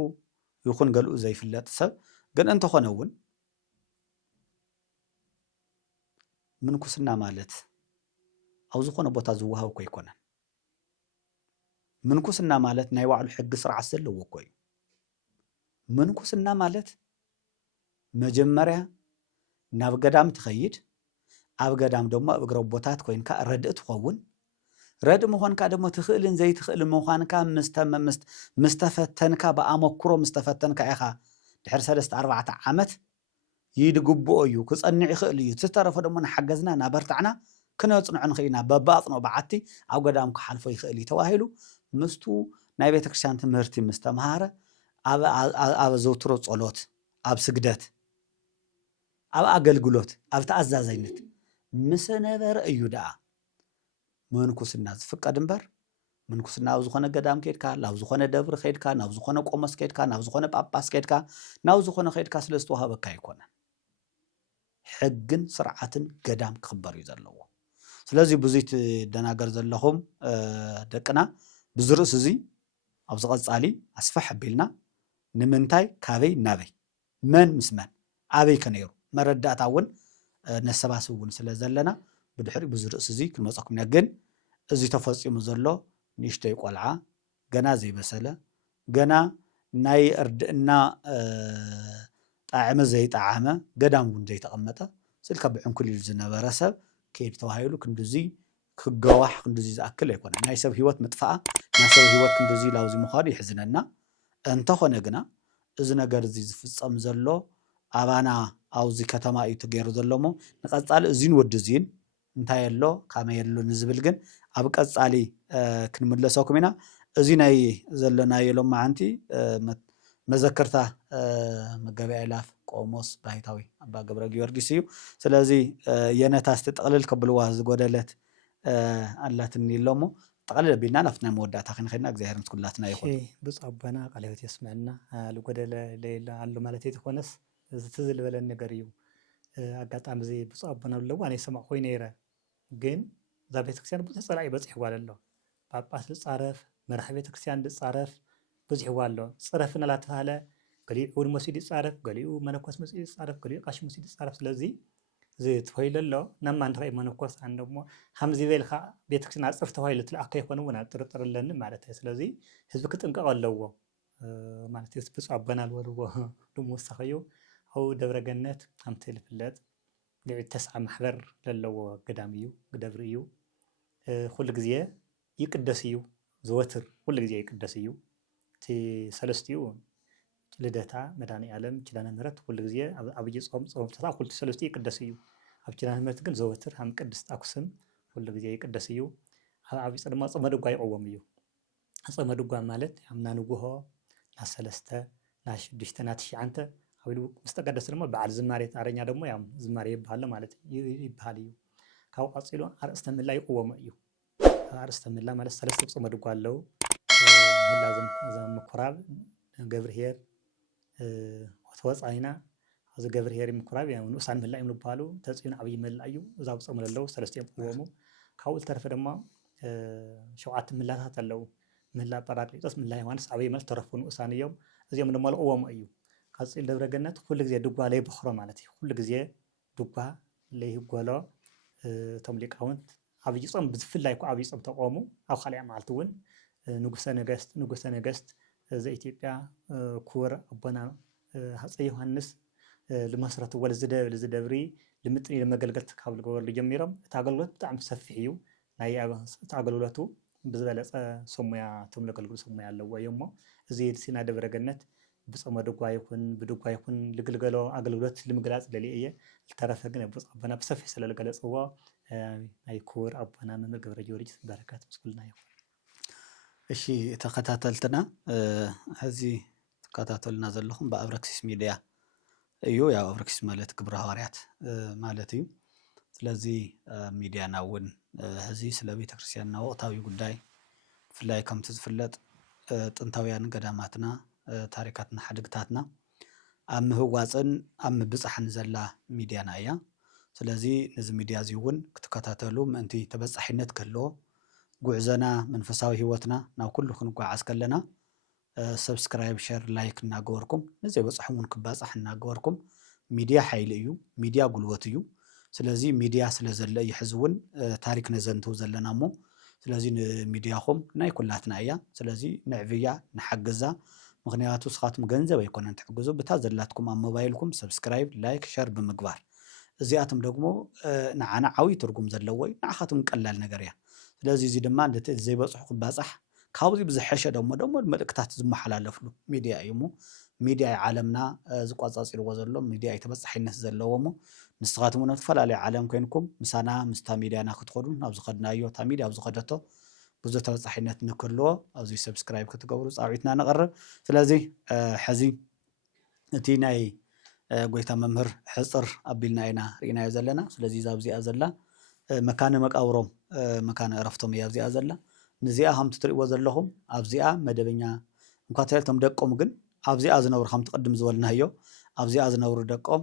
ይኹን ገልኡ ዘይፍለጥ ሰብ ግን እንተኾነ እውን ምንኩስና ማለት ኣብ ዝኾነ ቦታ ዝወሃብ እኮ ኣይኮነን ምንኩስና ማለት ናይ ባዕሉ ሕጊ ስርዓት ዘለዎ እኮ እዩ ምንኩስና ማለት መጀመርያ ናብ ገዳም ትኸይድ ኣብ ገዳም ደሞ ኣብ እግረ ቦታት ኮይንካ ረድእ ትኸውን ረድ ምዃንካ ደሞ ትኽእልን ዘይትኽእል ምዃንካ ምስተፈተንካ ብኣመክሮ ምስተፈተንካ ኢኻ ድሕሪ 3-4 ዓመት ይድግብኦ እዩ ክጸንዕ ይኽእል እዩ ዝተረፈ ደሞ ንሓገዝና ናበርታዕና ክነጽንዖ ንኽእልና በባጽኖ በዓቲ ኣብ ገዳም ክሓልፎ ይኽእል እዩ ተባሂሉ ምስቱ ናይ ቤተክርስትያን ትምህርቲ ምስተምሃረ ኣብ ዘውትሮ ጸሎት ኣብ ስግደት ኣብ ኣገልግሎት ኣብ ተኣዛዛይነት ምስ ነበረ እዩ ደኣ መንኩስና ዝፍቀድ እምበር መንኩስና ኣብ ዝኾነ ገዳም ከይድካ ናብ ዝኾነ ደብሪ ከይድካ ናብ ዝኾነ ቆሞስ ከይድካ ናብ ዝኾነ ጳጳስ ከይድካ ናብ ዝኾነ ከይድካ ስለ ዝተዋሃበካ ኣይኮነን ሕግን ስርዓትን ገዳም ክኽበር እዩ ዘለዎ ስለዚ ብዙይ ትደናገር ዘለኹም ደቅና ብዝርእስ እዚ ኣብ ዝቐጻሊ ኣስፋሕ ኣቢልና ንምንታይ ካበይ ናበይ መን ምስ መን ኣበይ ከነይሩ መረዳእታ እውን ነሰባስብ እውን ስለ ዘለና ብድሕሪ ብዝርእስ እዚ ክንመፀኩም ግን እዚ ተፈጺሙ ዘሎ ንእሽተይ ቆልዓ ገና ዘይበሰለ ገና ናይ እርድእና ጣዕመ ዘይጣዓመ ገዳም እውን ዘይተቐመጠ ስልካ ብዕንኩል ኢሉ ዝነበረ ሰብ ከይድ ተባሂሉ ክንድዚ ክገዋሕ ክንድዚ ዝኣክል ኣይኮነን ናይ ሰብ ህይወት ምጥፋኣ ናይ ሰብ ህይወት ክንድዚ ላውዚ ምዃኑ ይሕዝነና እንተኾነ ግና እዚ ነገር እዚ ዝፍጸም ዘሎ ኣባና ኣብዚ ከተማ እዩ ተገይሩ ዘሎ ሞ ንቐጻሊ እዚን ወዲ እዚን እንታይ ኣሎ ካመይ ኣሎ ንዝብል ግን ኣብ ቀጻሊ ክንምለሰኩም ኢና እዚ ናይ ዘለናዮ ሎማዓንቲ መዘከርታ መጋቢ ኣእላፍ ቆሞስ ባይታዊ ኣባ ገብረ ጊዮርጊስ እዩ ስለዚ የነታ ዝተጠቕልል ከብልዋ ዝጎደለት ኣላትኒ ኢሎሞ ጠቕልል ኣቢልና ናብትና መወዳእታ ክንኸድና እግዚኣብሔር ምስኩላትና ይኹን ብፁዕ ኣቦና ቃለ ሕይወት የስምዐና ዝጎደለ ሌላ ኣሎ ማለት ኣይትኾነስ እዚ ትዝልበለን ነገር እዩ ኣጋጣሚ እዚ ብፁዕ ኣቦና ኣለዎ ኣነ ሰማዕ ኮይኑ ነይረ ግን እዛ ቤተክርስትያን ብዙሕ ፀላኢ በፂሕዋ ኣሎ ጳጳስ ዝፃረፍ መራሒ ቤተክርስትያን ዝፃረፍ በፂሕዋ ኣሎ ፅረፍ እናተባሃለ ገሊኡ እውን መሲድ ይፃረፍ ገሊኡ መነኮስ መሲድ ይፃረፍ ገሊኡ ቃሽ መሲድ ይፃረፍ ስለዚ እዚ ተባሂሉ ኣሎ ናማ ንረአይ መነኮስ ኣነ ደሞ ከምዚ በልካ ቤተክርስትያን ኣፅርፍ ተባሂሉ ትልኣካ ይኮነ እውን ኣጥርጥር ኣለኒ ማለት እዩ ስለዚ ህዝቢ ክጥንቀቕ ኣለዎ ማለት እዩ ብፁዕ ኣቦና ዝበልዎ ድሞ ወሳኺ እዩ أو دبر جنات هم تلفلات لعب 9 محبر للو قداميو قدبريو كل جزية يقدسيو زوتر كل جزية يقدسيو تي سلستيو لدتا مداني عالم كلنا مرت كل جزية أبجي صوم تسعة كل سلستي يقدسيو أبجينا مرت كن زوتر هم قدست أقسم كل جزية يقدسيو أبي صدق ما صمدوا قاي عواميو صمدوا قام مالت عمنا نجوها ناس سلسته ناش دشتنات شعنته أولو مستقدس لما بعد زمارة أرنيا دمو يام زمارة بحاله مالت يبحاليو كاو أصيلو أرستم الله يقوم أيو أرستم الله مالت سلسة بصمد قالو ምህላ ምኩራብ ገብርሄር ተወፃይና እዚ ገብርሄር ምኩራብ ያው ንኡሳን ምህላ እዮም ዝበሃሉ ተፅዩን ዓብይ ምህላ እዩ እዛ ብፀሙ ለለው ሰለስተ ቆሙ ካብኡ ዝተረፈ ድማ 7 ምህላታት ኣለው ምህላ ጰራቅሊጦስ ምህላ ዮሃንስ ዓብይ ማለት ተረፉ ንኡሳን እዮም እዚኦም ድማ ልቕዎሙ እዩ ቀፂል ደብረ ገነት ኩሉ ግዜ ድጓ ለይበኽሮ ማለት እዩ ኩሉ ግዜ ድጓ ለይህጎሎ እቶም ሊቃውንት ዓብይ ፆም ብዝፍላይ እኮ ዓብይ ፆም ተቆሙ ኣብ ካልእ መዓልቲ እውን ንጉሰ ነገስት ዘኢትዮጵያ ክቡር ኣቦና ሃፀይ ዮሃንስ ልመስረቱ ዝደብሪ ልምጥኒ ለመገልገልቲ ካብ ዝገበርሉ ጀሚሮም እቲ ኣገልግሎት ብጣዕሚ ሰፊሕ እዩ ናይ እቲ ኣገልግሎቱ ብዝበለፀ ሰሙያ እቶም ዘገልግሉ ሰሙያ ኣለዎ እዮም እሞ እዚ ሲና ደብረ ገነት ብፀሞ ድጓ ይኩን ብድጓ ይኩን ዝግልገሎ ኣገልግሎት ንምግላፅ ደልየ እየ ዝተረፈ ግን ኣቦና ብሰፊሕ ስለዝገለፅዎ ናይ ክቡር ኣቦና መምህር ገብረ ጊዮርጊስ በረከት ምስኩልና ይኹን። እሺ ተኸታተልትና ሕዚ ተከታተልና ዘለኹም ብኣብረክሲስ ሚድያ እዩ ያው ኣብረክሲስ ማለት ግብረ ሐዋርያት ማለት እዩ ስለዚ ሚድያና እውን ሕዚ ስለ ቤተክርስትያንና ወቅታዊ ጉዳይ ብፍላይ ከምቲ ዝፍለጥ ጥንታውያን ገዳማትና ታሪካትና ሓድግታትና ኣብ ምህዋፅን ኣብ ምብፃሕን ዘላ ሚድያና እያ ስለዚ ነዚ ሚድያ እዚ እውን ክትከታተሉ ምእንቲ ተበፃሒነት ክህልዎ ጉዕዘና መንፈሳዊ ሂወትና ናብ ኩሉ ክንጓዓዝ ከለና ሰብስክራይብ ሼር ላይክ እናገበርኩም ነዘይ በፅሑም እውን ክባፃሕ እናገበርኩም ሚድያ ሓይሊ እዩ ሚድያ ጉልበት እዩ ስለዚ ሚድያ ስለ ዘለ እዩ ሕዚ እውን ታሪክ ነዘንትው ዘለና እሞ ስለዚ ሚድያኹም ናይ ኩላትና እያ ስለዚ ንዕብያ ንሓግዛ ምክንያቱ ስኻትኩም ገንዘብ ኣይኮነን ትሕግዙ ብታ ዘላትኩም ኣብ ሞባይልኩም ሰብስክራይብ ላይክ ሼር ብምግባር እዚኣቶም ደግሞ ንዓና ዓብይ ትርጉም ዘለዎ እዩ ንዓኻትኩም ቀላል ነገር እያ ስለዚ እዚ ድማ ዘይበፅሑ ክባፃሕ ካብዚ ብዝሐሸ ደግሞ መልእክታት ዝመሓላለፍሉ ሚድያ እዩ እሞ ሚድያ ዓለምና ዝቋፃፂርዎ ዘሎ ሚድያ ተበፃሒነት ዘለዎ እሞ ንስኻትኩም እውን ዝተፈላለዩ ዓለም ኮይንኩም ምሳና ምስታ ሚድያና ክትኸዱ ናብ ዝኸድናዮ ታ ሚድያ ኣብ ዝኸደቶ ብዙሕ ተበፃሒነት ንክህልዎ ኣብዚ ሰብስክራይብ ክትገብሩ ፃዊዕትና ንቐርብ ስለዚ ሕዚ እቲ ናይ ጎይታ መምህር ሕፅር ኣቢልና ኢና ርኢናዮ ዘለና ስለዚ ኣብዚኣ ዘላ መካነ መቃብሮም መካነ ዕረፍቶም እያ ኣብዚኣ ዘላ ንዚኣ ከምቲ ትሪእዎ ዘለኹም ኣብዚኣ መደበኛ እንኳ ተልቶም ደቆም ግን ኣብዚኣ ዝነብሩ ከምቲ ቅድም ዝበልናዮ ኣብዚኣ ዝነብሩ ደቆም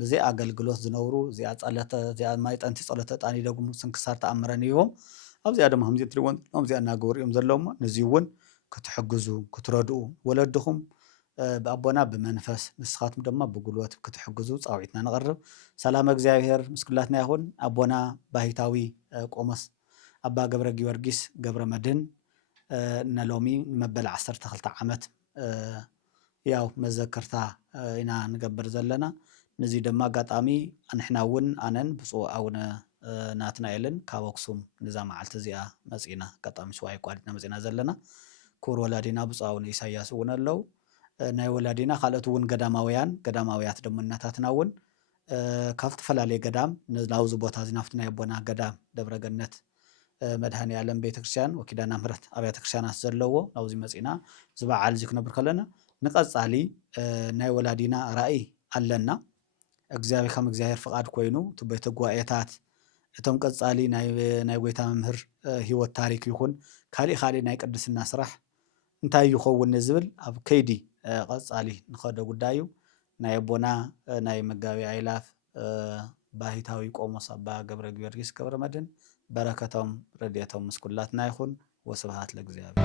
ብዘይ ኣገልግሎት ዝነብሩ እዚኣ ፀለተ እዚኣ ማይ ጠንቲ ፀሎተ ዕጣን ይደግሙ ስንክሳር ተኣምረን እዮም ኣብዚኣ ድማ ከምዚ ትሪእዎን ኣብዚኣ እናገበሩ እዮም ዘለዎም ነዚ እውን ክትሕግዙ ክትረድኡ ወለድኹም ብኣቦና ብመንፈስ ንስኻትኩም ድማ ብጉልበት ክትሕግዙ ፃዊዕትና ንቐርብ ሰላም እግዚአብሔር ምስኩላትና ይኹን ኣቦና ባሕታዊ ቆሞስ ኣባ ገብረ ጊዮርጊስ ገብረ መድህን ነሎሚ መበል 12 ዓመት ያው መዘከርታ ኢና ንገብር ዘለና ነዚ ድማ ኣጋጣሚ ንሕና እውን ኣነን ብፁዕ ኣቡነ ናትናኤልን ካብ ኣክሱም ንዛ መዓልቲ እዚኣ መፂና ኣጋጣሚ ስዋይ ቋዲና መፂና ዘለና ክቡር ወላዲና ብፁዕ ኣቡነ ኢሳያስ እውን ኣለው ናይ ወላዲና ካልኦት እውን ገዳማውያት ደሞ እናታትና እውን ካብ ዝተፈላለየ ገዳም ናብዚ ቦታ እዚ ናብቲ ናይ ኣቦና ገዳም ደብረ ገነት መድሃኒ ዓለም ቤተክርስትያን ወኪዳና ምህረት ኣብያተ ክርስትያናት ዘለዎ ናብዚ መፂና ዝበዓል እዚ ክነብር ከለና ንቐፃሊ ናይ ወላዲና ራእይ ኣለና እግዚአብሔር ከም እግዚአብሔር ፍቃድ ኮይኑ እቲ ቤተ ጉባኤታት እቶም ቀፃሊ ናይ ጎይታ መምህር ሂወት ታሪክ ይኹን ካልእ ናይ ቅድስና ስራሕ እንታይ ይኸውን ዝብል ኣብ ከይዲ ቀፃሊ ንኸደ ጉዳዩ ናይ ኣቦና ናይ መጋቢ ኣይላፍ ባሕታዊ ቆሞስ ኣባ ገብረ ጊዮርጊስ ገብረ መድህን በረከቶም ረድኤቶም ምስኩላትና ይኹን ወስብሃት ለእግዚአብሔር